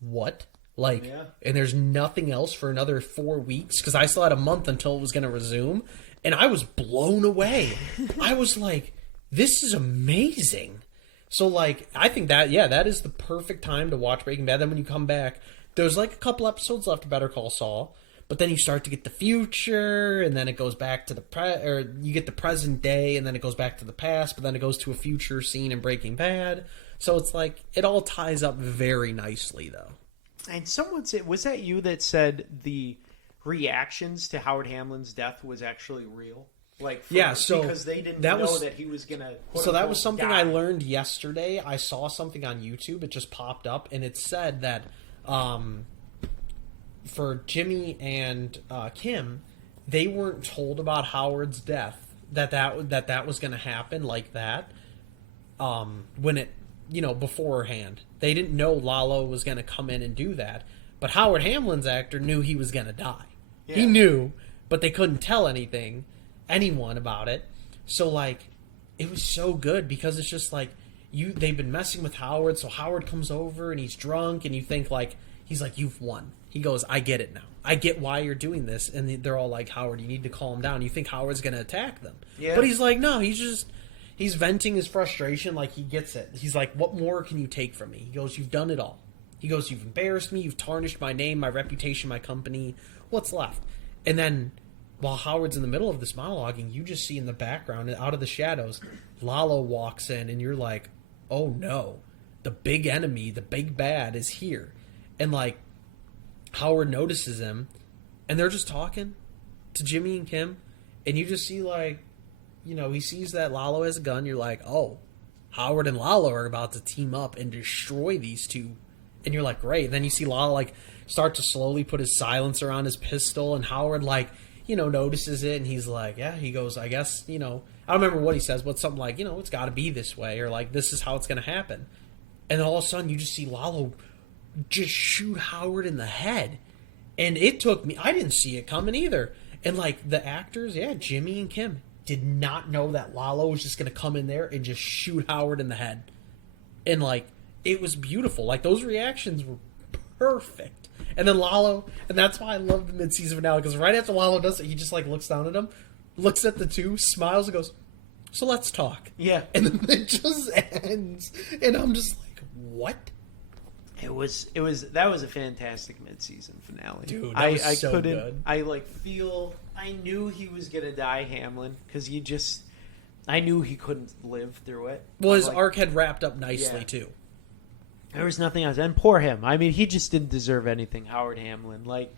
what? Like, Yeah. And there's nothing else for another 4 weeks because I still had a month until it was going to resume, and I was blown away. I was like, this is amazing. So like, I think that is the perfect time to watch Breaking Bad. Then when you come back, there's like a couple episodes left of Better Call Saul. But then you start to get the future, and then it goes back to or you get the present day, and then it goes back to the past, but then it goes to a future scene in Breaking Bad. So it's like, it all ties up very nicely, though. And someone said, was that you that said the reactions to Howard Hamlin's death was actually real? Like, so because they didn't that know was, that he was going to. So that was something I learned yesterday. I saw something on YouTube. It just popped up, and it said that for Jimmy and Kim, they weren't told about Howard's death, that was going to happen like that. When it, beforehand, they didn't know Lalo was going to come in and do that. But Howard Hamlin's actor knew he was going to die. Yeah. He knew, but they couldn't tell anyone about it. So like, it was so good because it's just like they've been messing with Howard. So Howard comes over and he's drunk, and you think like, he's like, you've won. He goes, I get it now. I get why you're doing this. And they're all like, Howard, you need to calm down. You think Howard's going to attack them. Yeah. But he's like, no, he's venting his frustration like he gets it. He's like, what more can you take from me? He goes, you've done it all. He goes, you've embarrassed me. You've tarnished my name, my reputation, my company. What's left? And then while Howard's in the middle of this monologuing, you just see in the background, out of the shadows, Lalo walks in, and you're like, oh no, the big enemy, the big bad is here. And like, Howard notices him, and they're just talking to Jimmy and Kim, and you just see like, he sees that Lalo has a gun. You're like, oh, Howard and Lalo are about to team up and destroy these two. And you're like, great. Then you see Lalo like start to slowly put his silencer on his pistol, and Howard like, notices it, and he's like, yeah, he goes, I guess, I don't remember what he says, but something like, it's got to be this way, or like, this is how it's going to happen. And then all of a sudden you just see Lalo just shoot Howard in the head. And it took me, I didn't see it coming either. And like, the actors, Jimmy and Kim did not know that Lalo was just going to come in there and just shoot Howard in the head. And like, it was beautiful. Like, those reactions were perfect. And then Lalo, and that's why I love the mid-season finale, because right after Lalo does it, he just like looks down at him, looks at the two, smiles, and goes, so let's talk. Yeah. And then it just ends. And I'm just like, what? That was a fantastic mid-season finale. Dude, that was so good. I knew he was going to die, Hamlin, because I knew he couldn't live through it. Well, his arc had wrapped up nicely, too. There was nothing else. And poor him. I mean, he just didn't deserve anything, Howard Hamlin. Like,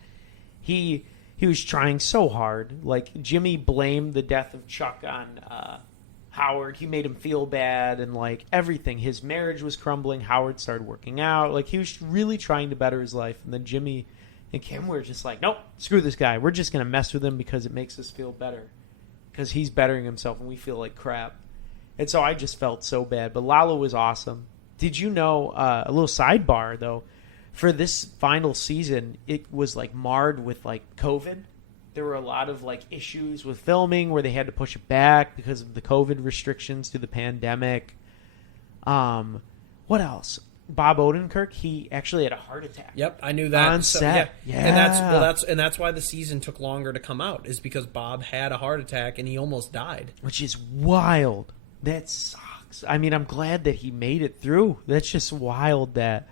he was trying so hard. Like, Jimmy blamed the death of Chuck on Howard. He made him feel bad, and like, everything. His marriage was crumbling. Howard started working out. Like, he was really trying to better his life. And then Jimmy and Kim were just like, nope, screw this guy. We're just going to mess with him because it makes us feel better. because he's bettering himself and we feel like crap. And so I just felt so bad. But Lalo was awesome. Did you know, a little sidebar though, for this final season, it was like marred with like COVID. There were a lot of like issues with filming where they had to push it back because of the COVID restrictions to the pandemic. What else? Bob Odenkirk, he actually had a heart attack. Yep, I knew that on set. Yeah. And that's why the season took longer to come out, is because Bob had a heart attack and he almost died. Which is wild. That sucks. I mean, I'm glad that he made it through. That's just wild that,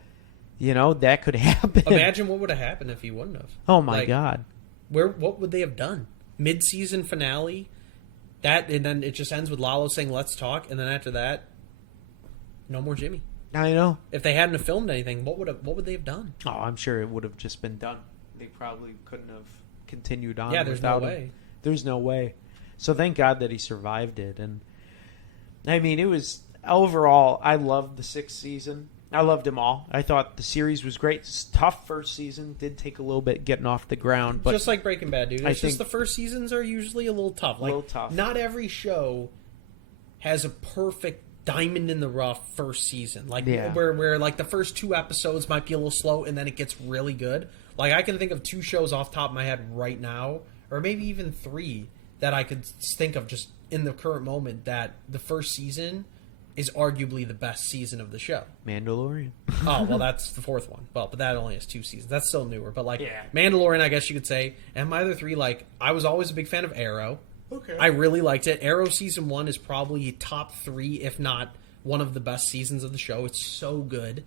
that could happen. Imagine what would have happened if he wouldn't have. Oh my God. What would they have done? Mid-season finale, and then it just ends with Lalo saying "Let's talk," and then after that, no more Jimmy. I know. If they hadn't have filmed anything, what would they have done? Oh, I'm sure it would have just been done. They probably couldn't have continued on. Yeah, there's no way. Him. There's no way. So thank God that he survived it. And I mean, it was overall. I loved the 6th season. I loved them all. I thought the series was great. It's tough first season. Did take a little bit getting off the ground. But just like Breaking Bad, dude. It's just the first seasons are usually a little tough. Like, not every show has a perfect diamond in the rough first season. Like, where like the first 2 episodes might be a little slow and then it gets really good. Like, I can think of 2 shows off the top of my head right now, or maybe even 3, that I could think of just in the current moment that the first season is arguably the best season of the show. Mandalorian. Oh, well, that's the 4th one. Well, but that only has 2 seasons. That's still newer. But, like, Mandalorian, I guess you could say. And my other 3, like, I was always a big fan of Arrow. Okay. I really liked it. Arrow Season 1 is probably top 3, if not one of the best seasons of the show. It's so good.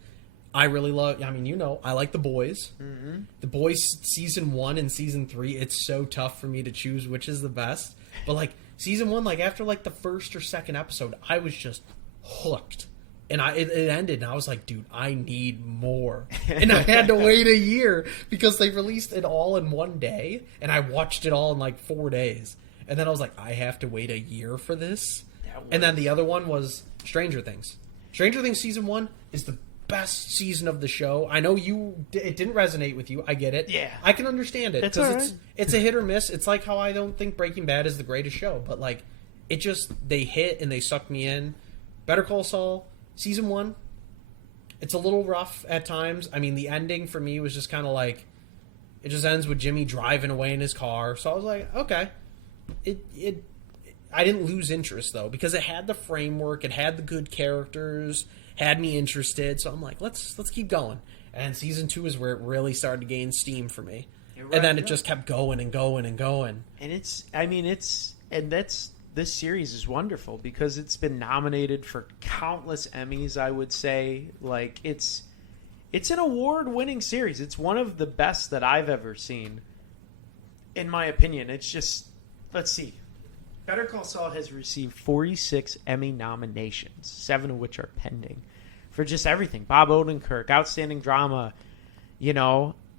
I really love... I mean, I like The Boys. Mm-hmm. The Boys Season 1 and Season 3, it's so tough for me to choose which is the best. But, like, Season 1, like, after, like, the first or second episode, I was just hooked. And it ended, and I was like, dude, I need more. And I had to wait a year because they released it all in one day, and I watched it all in like 4 days. And then I was like, I have to wait a year for this? And then the other one was Stranger Things. Stranger Things Season 1 is the best season of the show. I know it didn't resonate with you. I get it. Yeah. I can understand it. That's all right. It's a hit or miss. It's like how I don't think Breaking Bad is the greatest show. But, like, they hit and they sucked me in. Better Call Saul, Season 1, it's a little rough at times. I mean, the ending for me was just kind of like, it just ends with Jimmy driving away in his car. So I was like, okay. I didn't lose interest, though, because it had the framework, it had the good characters, had me interested. So I'm like, let's keep going. And Season 2 is where it really started to gain steam for me. And then it just kept going and going and going. And this series is wonderful because it's been nominated for countless Emmys, I would say. Like, it's an award-winning series. It's one of the best that I've ever seen, in my opinion. It's just, let's see. Better Call Saul has received 46 Emmy nominations, 7 of which are pending, for just everything. Bob Odenkirk, outstanding drama,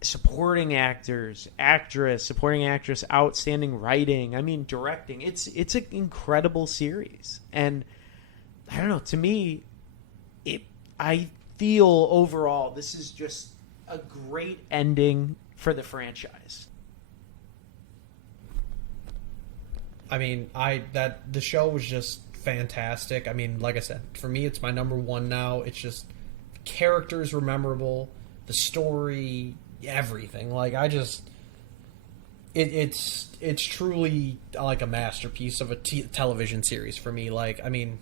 supporting actors, supporting actress, outstanding writing. I mean, directing. It's an incredible series, and I don't know. To me, I feel overall this is just a great ending for the franchise. I mean, the show was just fantastic. I mean, like I said, for me, it's my number 1 now. It's just the characters were memorable, the story, everything. Like, it's truly like a masterpiece of a television series for me. Like, I mean,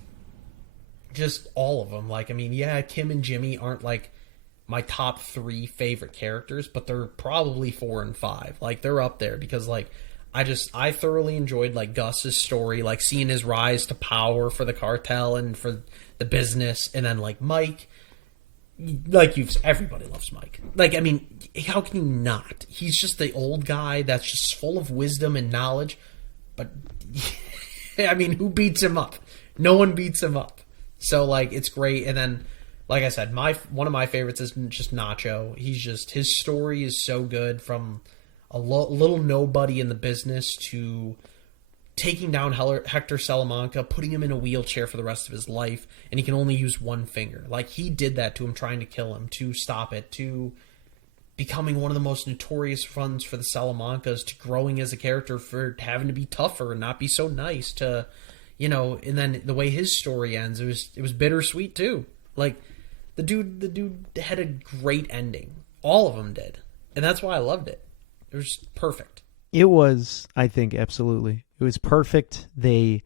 just all of them. Like, I mean, yeah, Kim and Jimmy aren't like my top 3 favorite characters, but they're probably 4 and 5. Like, they're up there because, like, I thoroughly enjoyed, like, Gus's story, like, seeing his rise to power for the cartel and for the business, and then, like, Mike. Like, everybody loves Mike. Like, I mean, how can you not? He's just the old guy that's just full of wisdom and knowledge. But, I mean, who beats him up? No one beats him up. So, like, it's great. And then, like I said, one of my favorites is just Nacho. His story is so good, from a little nobody in the business to taking down Hector Salamanca, putting him in a wheelchair for the rest of his life, and he can only use one finger. Like, he did that to him, trying to kill him, to stop it, to becoming one of the most notorious ones for the Salamancas to growing as a character for having to be tougher and not be so nice to, and then the way his story ends, it was bittersweet too. Like the dude had a great ending. All of them did. And that's why I loved it. It was perfect. It was, I think, absolutely. It was perfect. They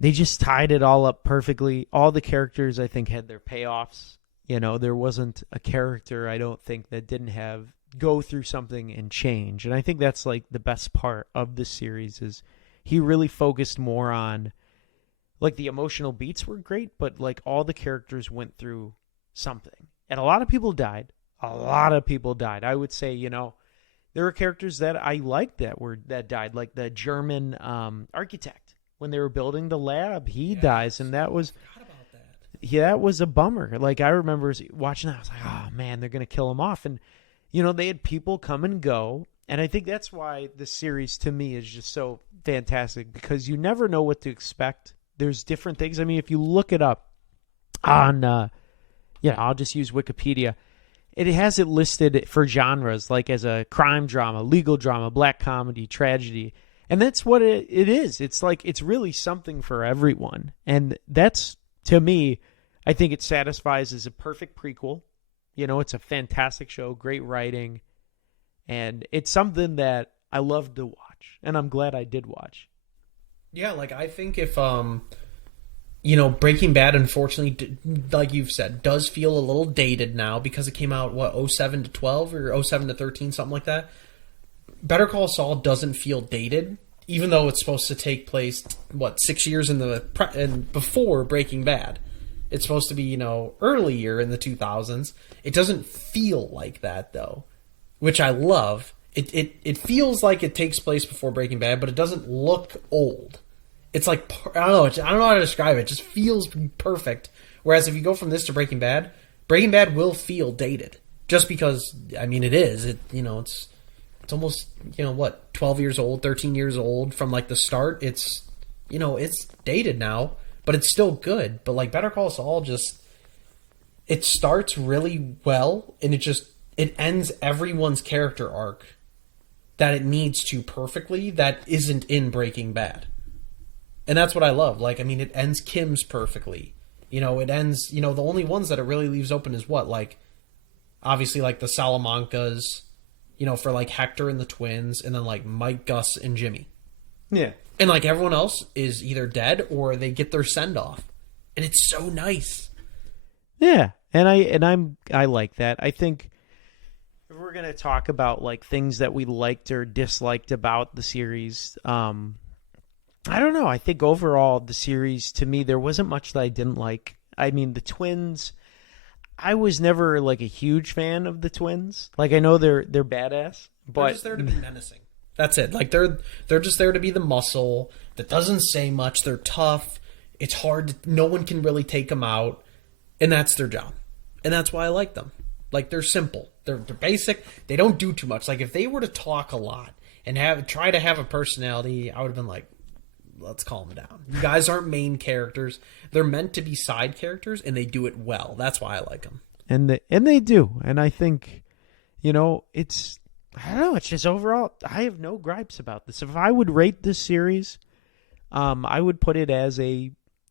just tied it all up perfectly. All the characters, I think, had their payoffs. There wasn't a character, I don't think, that didn't go through something and change. And I think that's like the best part of this series is he really focused more on, like, the emotional beats were great, but like all the characters went through something. And a lot of people died. I would say, there were characters that I liked that died, like the German architect. When they were building the lab, he dies, and that was that was a bummer. Like, I remember watching that, I was like, oh man, they're gonna kill him off. And they had people come and go, and I think that's why the series to me is just so fantastic, because you never know what to expect. There's different things. I mean, if you look it up on I'll just use Wikipedia. It has it listed for genres, like as a crime drama, legal drama, black comedy, tragedy. And that's what it is. It's like, it's really something for everyone. And that's, to me, I think it satisfies as a perfect prequel. It's a fantastic show, great writing. And it's something that I love to watch. And I'm glad I did watch. Yeah, like, I think if, Breaking Bad, unfortunately, like you've said, does feel a little dated now because it came out, 07 to 12 or 07 to 13, something like that. Better Call Saul doesn't feel dated, even though it's supposed to take place, 6 years before Breaking Bad. It's supposed to be, earlier in the 2000s. It doesn't feel like that, though, which I love. It feels like it takes place before Breaking Bad, but it doesn't look old. It's like, I don't know how to describe it. It just feels perfect. Whereas if you go from this to Breaking Bad will feel dated. Just because, I mean, it is. It's almost, 12 years old, 13 years old from, like, the start. It's, it's dated now, but it's still good. But, like, Better Call Saul it starts really well, and it ends everyone's character arc that it needs to perfectly that isn't in Breaking Bad. And that's what I love. Like, I mean, it ends Kim's perfectly. It ends, the only ones that it really leaves open is what? Like, obviously, like, the Salamancas, for, like, Hector and the twins, and then, like, Mike, Gus, and Jimmy. Yeah. And, like, everyone else is either dead or they get their send-off. And it's so nice. Yeah. And I like that. I think if we're going to talk about, like, things that we liked or disliked about the series, I don't know. I think overall the series, to me, there wasn't much that I didn't like. I mean, the twins, I was never like a huge fan of the twins. Like, I know they're badass, but they're just there to be menacing. That's it. Like, they're just there to be the muscle that doesn't say much. They're tough. It's hard. No one can really take them out, and that's their job. And that's why I like them. Like, they're simple. They're basic. They don't do too much. Like, if they were to talk a lot and try to have a personality, I would have been like, let's calm down. You guys aren't main characters. They're meant to be side characters, and they do it well. That's why I like them. And they do. And I think, it's, I don't know, it's just overall, I have no gripes about this. If I would rate this series, I would put it as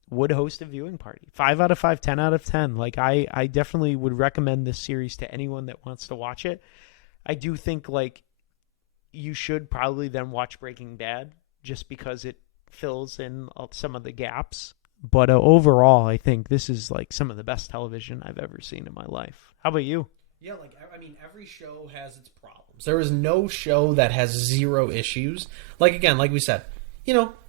would host a viewing party. 5 out of 5, 10 out of 10. Like, I definitely would recommend this series to anyone that wants to watch it. I do think, like, you should probably then watch Breaking Bad just because it fills in some of the gaps. But overall, I think this is, like, some of the best television I've ever seen in my life. How about you? Yeah, like, I mean, every show has its problems. There is no show that has zero issues. Like, again, like we said,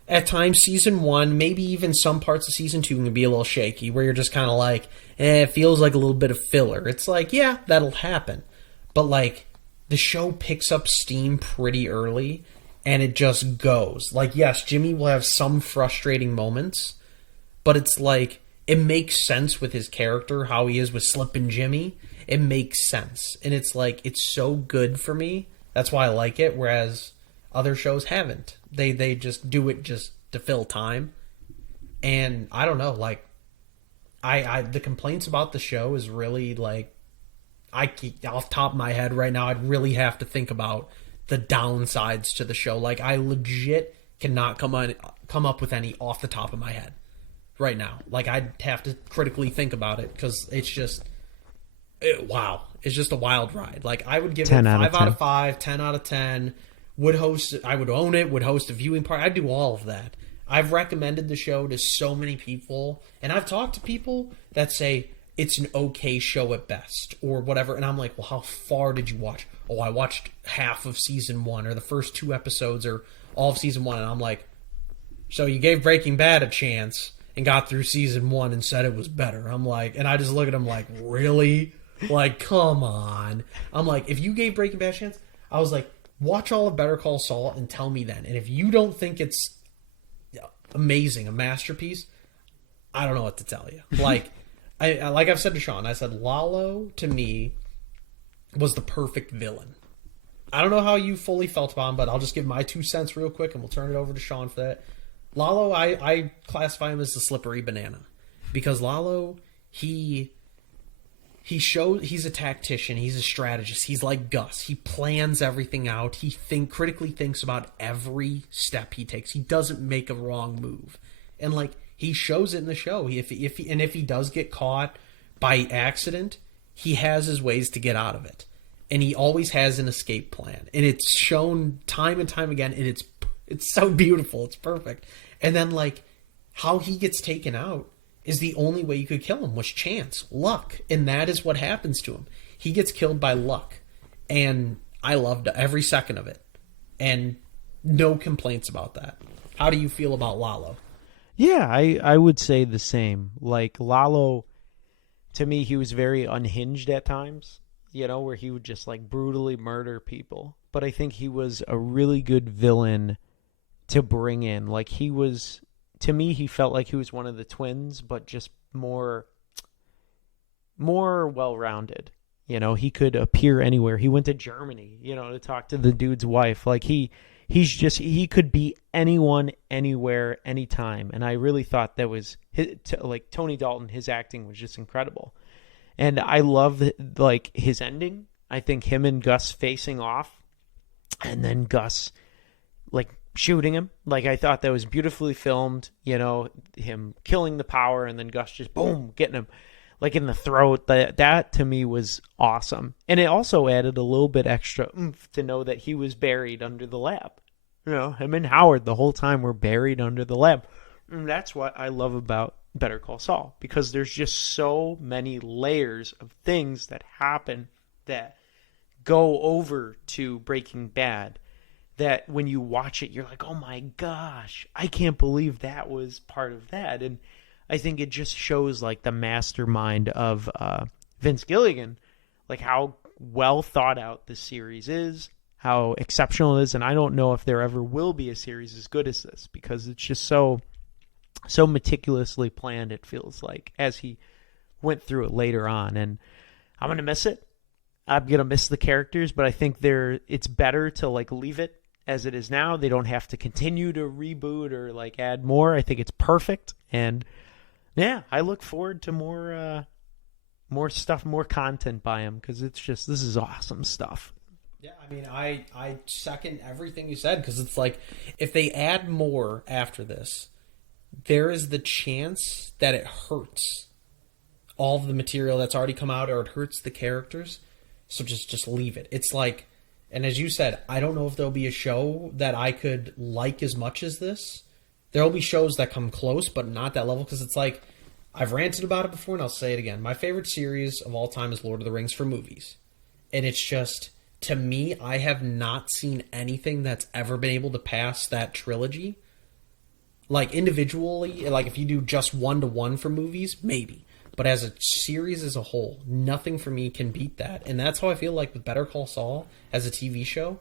at times season 1, maybe even some parts of season 2 can be a little shaky, where you're just kind of like, it feels like a little bit of filler. It's like, yeah, that'll happen. But, like, the show picks up steam pretty early, and it just goes. Like, yes, Jimmy will have some frustrating moments, but it's like, it makes sense with his character, how he is with Slippin' Jimmy. It makes sense. And it's like, it's so good for me. That's why I like it, whereas other shows haven't. They just do it just to fill time. And I don't know, like, I the complaints about the show is really, like, off the top of my head right now, I'd really have to think about the downsides to the show. Like, I legit cannot come up with any off the top of my head right now. Like, I'd have to critically think about it because it's just wow. It's just a wild ride. Like, I would give it 5 out of 5, 10 out of 10. I would own it, would host a viewing party. I'd do all of that. I've recommended the show to so many people, and I've talked to people that say it's an okay show at best, or whatever, and I'm like, well, how far did you watch? Oh, I watched half of season 1, or the first 2 episodes, or all of season 1, and I'm like, so you gave Breaking Bad a chance and got through season 1 and said it was better. I'm like, and I just look at him like, really? Like, come on. I'm like, if you gave Breaking Bad a chance, I was like, watch all of Better Call Saul and tell me then. And if you don't think it's amazing, a masterpiece, I don't know what to tell you. Like, like I've said to Sean, I said Lalo to me was the perfect villain. I don't know how you fully felt about him, but I'll just give my 2 cents real quick, and we'll turn it over to Sean for that. Lalo, I classify him as the slippery banana, because Lalo, he's a tactician, he's a strategist, he's like Gus. He plans everything out. He critically thinks about every step he takes. He doesn't make a wrong move, and like, he shows it in the show. If he does get caught by accident, he has his ways to get out of it, and he always has an escape plan. And it's shown time and time again, and it's so beautiful. It's perfect. And then, like, how he gets taken out is the only way you could kill him was chance, luck, and that is what happens to him. He gets killed by luck, and I loved every second of it, and no complaints about that. How do you feel about Lalo? Yeah, I would say the same. Like, Lalo, to me, he was very unhinged at times, where he would just, like, brutally murder people. But I think he was a really good villain to bring in. Like, to me, he felt like he was one of the twins, but just more well-rounded. He could appear anywhere. He went to Germany, to talk to the dude's wife. Like, he could be anyone, anywhere, anytime. And I really thought that was like Tony Dalton. His acting was just incredible, and I love like his ending. I think him and Gus facing off, and then Gus like shooting him. Like, I thought that was beautifully filmed. Him killing the power, and then Gus just boom getting him like in the throat. That to me was awesome. And it also added a little bit extra oomph to know that he was buried under the lab. Him and Howard the whole time were buried under the lab. And that's what I love about Better Call Saul, because there's just so many layers of things that happen that go over to Breaking Bad that when you watch it, you're like, oh my gosh, I can't believe that was part of that. And I think it just shows like the mastermind of Vince Gilligan, like how well thought out this series is, how exceptional it is. And I don't know if there ever will be a series as good as this, because it's just so meticulously planned, it feels like, as he went through it later on. And I'm going to miss it. I'm going to miss the characters, but I think it's better to like leave it as it is now. They don't have to continue to reboot or like add more. I think it's perfect. And yeah, I look forward to more stuff, more content by him, because this is awesome stuff. Yeah, I mean, I second everything you said, because it's like, if they add more after this, there is the chance that it hurts all of the material that's already come out, or it hurts the characters. So just leave it. It's like, and as you said, I don't know if there'll be a show that I could like as much as this. There'll be shows that come close, but not that level, because it's like, I've ranted about it before, and I'll say it again. My favorite series of all time is Lord of the Rings for movies. And it's just, to me, I have not seen anything that's ever been able to pass that trilogy. Like, individually, like if you do just 1-to-1 for movies, maybe. But as a series as a whole, nothing for me can beat that. And that's how I feel like with Better Call Saul as a TV show.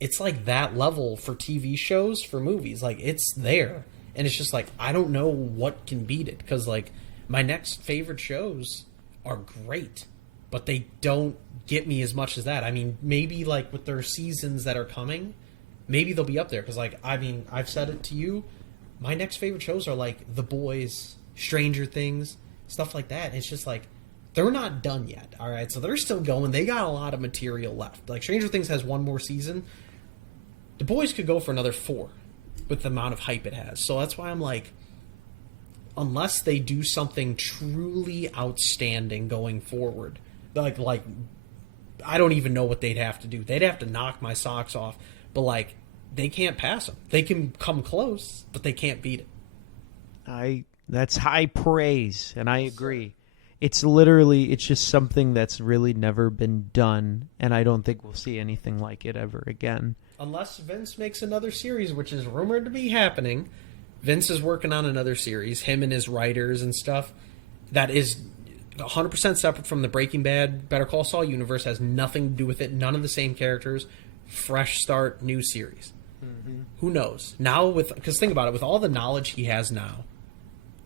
It's like that level for TV shows, for movies. Like, it's there. And it's just like, I don't know what can beat it. Because, like, my next favorite shows are great, but they don't get me as much as that. I mean, maybe, like, with their seasons that are coming, maybe they'll be up there. Because, like, I mean, I've said it to you. My next favorite shows are, like, The Boys, Stranger Things, stuff like that. And it's just like, they're not done yet. All right, so they're still going. They got a lot of material left. Like Stranger Things has one more season. The Boys could go for another 4 with the amount of hype it has. So that's why I'm like, unless they do something truly outstanding going forward, like I don't even know what they'd have to do. They'd have to knock my socks off. But like, they can't pass them. They can come close, but they can't beat it. That's high praise, and I agree. It's literally, it's just something that's really never been done, and I don't think we'll see anything like it ever again. Unless Vince makes another series, which is rumored to be happening. Vince is working on another series, him and his writers and stuff, that is 100% separate from the Breaking Bad, Better Call Saul universe, has nothing to do with it, none of the same characters, fresh start, new series. Mm-hmm. Who knows? Now, because think about it, with all the knowledge he has now,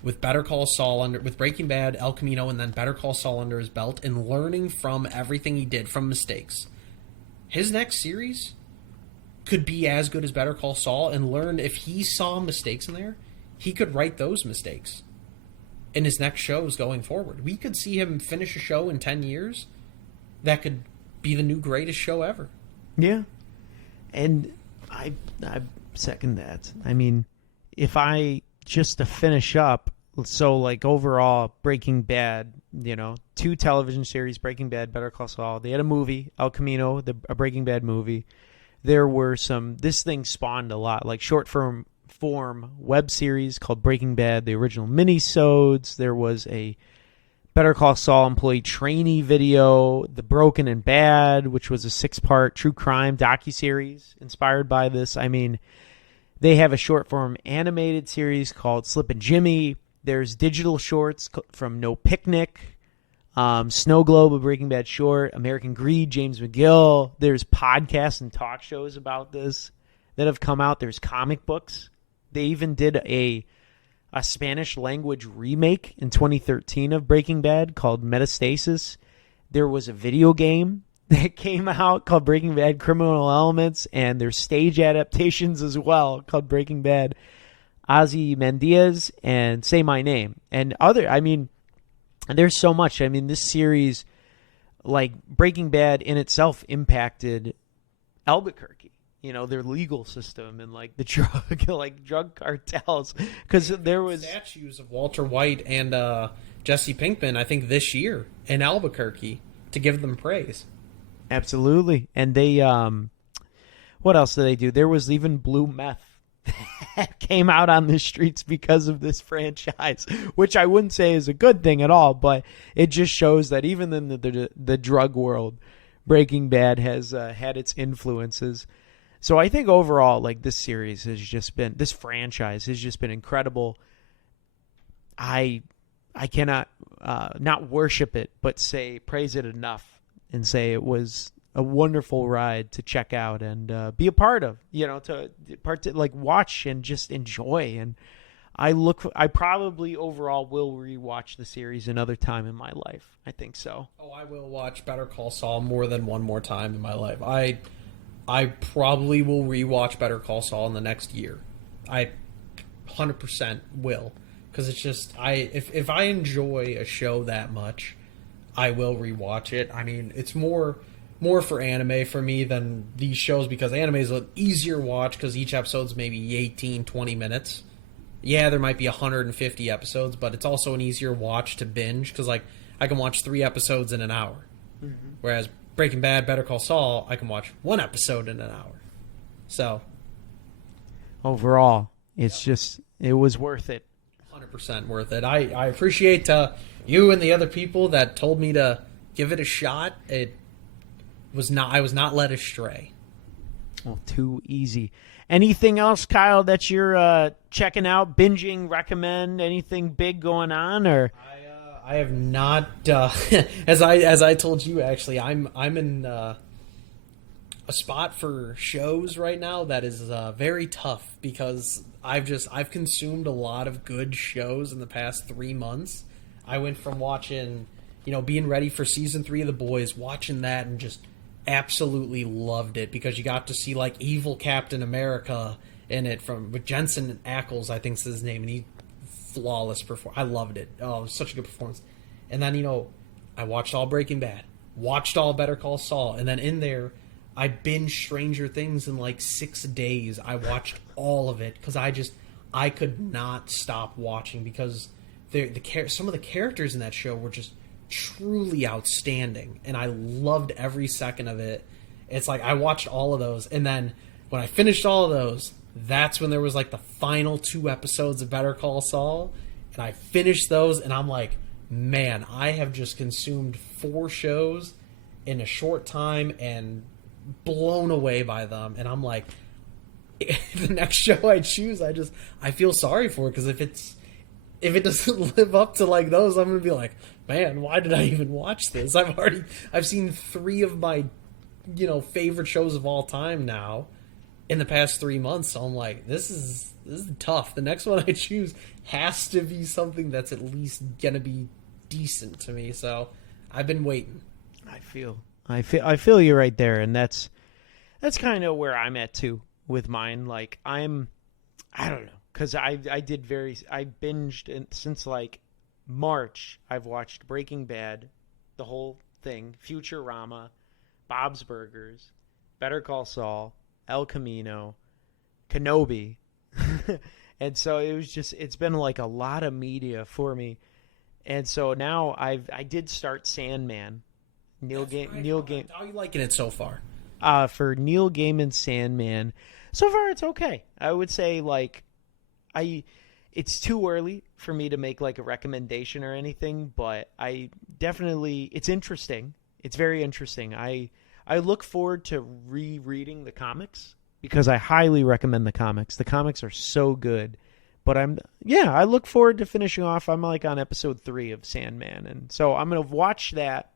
with Better Call Saul with Breaking Bad, El Camino, and then Better Call Saul under his belt, and learning from everything he did from mistakes, his next series could be as good as Better Call Saul, and learn if he saw mistakes in there, he could right those mistakes in his next shows going forward. We could see him finish a show in 10 years that could be the new greatest show ever. Yeah. And I second that. I mean, if I just to finish up, so like overall Breaking Bad, 2 television series, Breaking Bad, Better Call Saul. They had a movie, El Camino, a Breaking Bad movie. There were this thing spawned a lot, like short form web series called Breaking Bad, the original minisodes. There was a Better Call Saul employee trainee video, The Broken and Bad, which was a 6-part true crime docuseries inspired by this. I mean, they have a short-form animated series called Slippin' Jimmy. There's digital shorts from No Picnic, Snow Globe, a Breaking Bad short, American Greed, James McGill. There's podcasts and talk shows about this that have come out. There's comic books. They even did a Spanish language remake in 2013 of Breaking Bad called Metastasis. There was a video game that came out called Breaking Bad Criminal Elements, and there's stage adaptations as well called Breaking Bad Ozymandias and Say My Name. And there's so much. I mean, this series, like Breaking Bad in itself, impacted Albuquerque, their legal system and like the drug cartels, because there was statues of Walter White and Jesse Pinkman, I think, this year in Albuquerque to give them praise. Absolutely. And they, what else did they do? There was even blue meth that came out on the streets because of this franchise, which I wouldn't say is a good thing at all, but it just shows that even in the drug world, Breaking Bad has had its influences. So I think overall, like, this franchise has just been incredible. I cannot not worship it, but praise it enough and say it was a wonderful ride to check out and be a part of, to watch and just enjoy. And I probably overall will rewatch the series another time in my life. I think so. Oh, I will watch Better Call Saul more than one more time in my life. I probably will rewatch Better Call Saul in the next year. I 100% will, because it's just if I enjoy a show that much, I will rewatch it. I mean, it's more for anime for me than these shows, because anime is an easier watch because each episode's maybe 18, 20 minutes. Yeah, there might be 150 episodes, but it's also an easier watch to binge because, like, I can watch 3 episodes in an hour. Mm-hmm. Whereas Breaking Bad, Better Call Saul, I can watch 1 episode in an hour. So overall, it was worth it. 100% worth it. I appreciate you and the other people that told me to give it a shot. I was not led astray. Well, too easy. Anything else, Kyle, that you're checking out, binging, recommend? Anything big going on? Or I have not. As I told you, actually, I'm in a spot for shows right now that is very tough, because I've consumed a lot of good shows in the past 3 months. I went from watching, being ready for season 3 of The Boys, watching that and just absolutely loved it, because you got to see like evil Captain America in it with Jensen Ackles, I think is his name, and he flawless performance. I loved it. Oh, it was such a good performance. And then I watched all Breaking Bad, watched all Better Call Saul, and then in there, I binged Stranger Things in like 6 days. I watched all of it because I could not stop watching because some of the characters in that show were just truly outstanding, and I loved every second of it. It's like I watched all of those, and then when I finished all of those, that's when there was like the final 2 episodes of Better Call Saul, and I finished those, and I'm like, man, I have just consumed 4 shows in a short time and blown away by them. And I'm like, the next show I choose, I feel sorry for it, because if it doesn't live up to like those, I'm gonna be like, man, why did I even watch this? I've seen 3 of my favorite shows of all time now in the past 3 months. So I'm like, this is tough. The next one I choose has to be something that's at least gonna be decent to me. So I've been waiting. I feel you right there, and that's kind of where I'm at too with mine. Like I don't know, because I binged since like March. I've watched Breaking Bad, the whole thing, Futurama, Bob's Burgers, Better Call Saul, El Camino, Kenobi. And so it's been like a lot of media for me. And so now I did start Sandman. Neil Gaiman. How are you liking it so far? For Neil Gaiman's Sandman, so far it's okay. I would say it's too early for me to make like a recommendation or anything, but it's interesting. It's very interesting. I look forward to rereading the comics because I highly recommend the comics. The comics are so good. But I look forward to finishing off. I'm like on episode 3 of Sandman, and so I'm gonna watch that,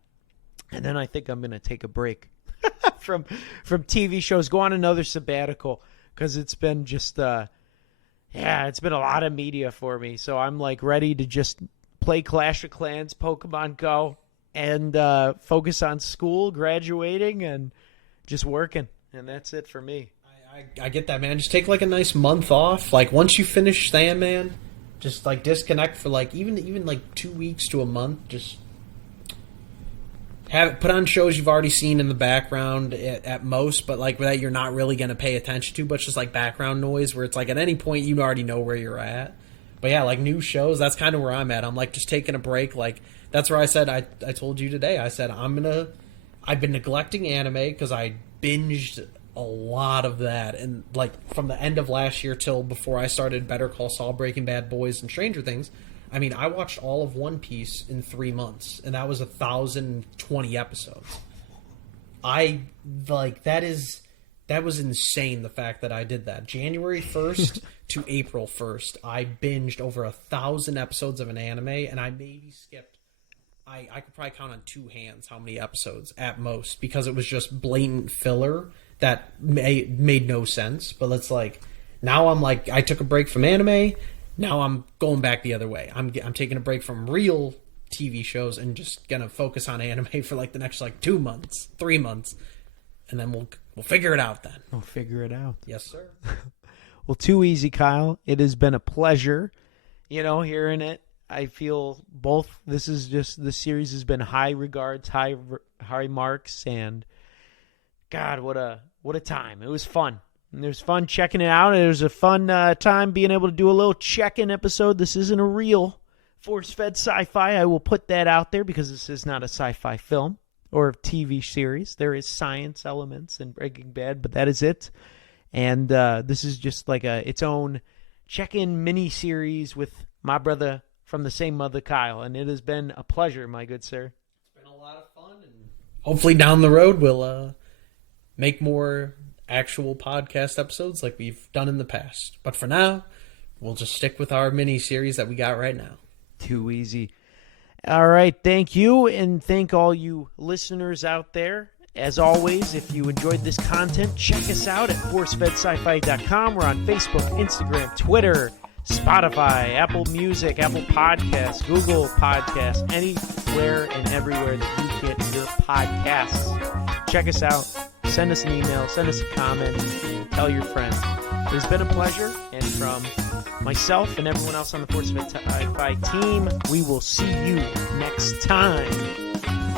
and then I think I'm gonna take a break from TV shows, go on another sabbatical, because it's been just it's been a lot of media for me. So I'm like ready to just play Clash of Clans, Pokemon Go, and focus on school, graduating, and just working, and that's it for me. I get that, man. Just take like a nice month off. Like once you finish Sandman, just like disconnect for like even like 2 weeks to a month. Just put on shows you've already seen in the background at most, but like that you're not really going to pay attention to, but just like background noise where it's like at any point you already know where you're at. But yeah, like new shows, that's kind of where I'm at. I'm like just taking a break. Like that's where I said I told you today. I said I've been neglecting anime because I binged a lot of that, and like from the end of last year till before I started Better Call Saul, Breaking Bad, Boys, and Stranger Things. I mean, I watched all of One Piece in 3 months, and that was 1,020 episodes. That was insane, the fact that I did that. January 1st to April 1st, I binged over 1,000 episodes of an anime, and I maybe skipped, I could probably count on 2 hands how many episodes at most, because it was just blatant filler that made no sense. But it's like, now I'm like, I took a break from anime, now I'm going back the other way. I'm taking a break from real TV shows and just gonna focus on anime for like the next like 2 months, 3 months, and then we'll figure it out then. We'll figure it out. Yes, sir. Well, too easy, Kyle. It has been a pleasure, hearing it. I feel both. The series has been high regards, high marks, and God, what a time. It was fun. And it was fun checking it out. It was a fun time being able to do a little check-in episode. This isn't a real force-fed sci-fi. I will put that out there because this is not a sci-fi film or TV series. There is science elements in Breaking Bad, but that is it. And this is just like its own check-in mini-series with my brother from the same mother, Kyle. And it has been a pleasure, my good sir. It's been a lot of fun. And hopefully down the road we'll make more actual podcast episodes like we've done in the past. But for now, we'll just stick with our mini-series that we got right now. Too easy. All right, thank you, and thank all you listeners out there. As always, if you enjoyed this content, check us out at forcefedsci-fi.com. We're on Facebook, Instagram, Twitter, Spotify, Apple Music, Apple Podcasts, Google Podcasts, anywhere and everywhere that you get your podcasts. Check us out. Send us an email, send us a comment, and tell your friends. It has been a pleasure, and from myself and everyone else on the Force Fed Sci-Fi team, we will see you next time. Bye.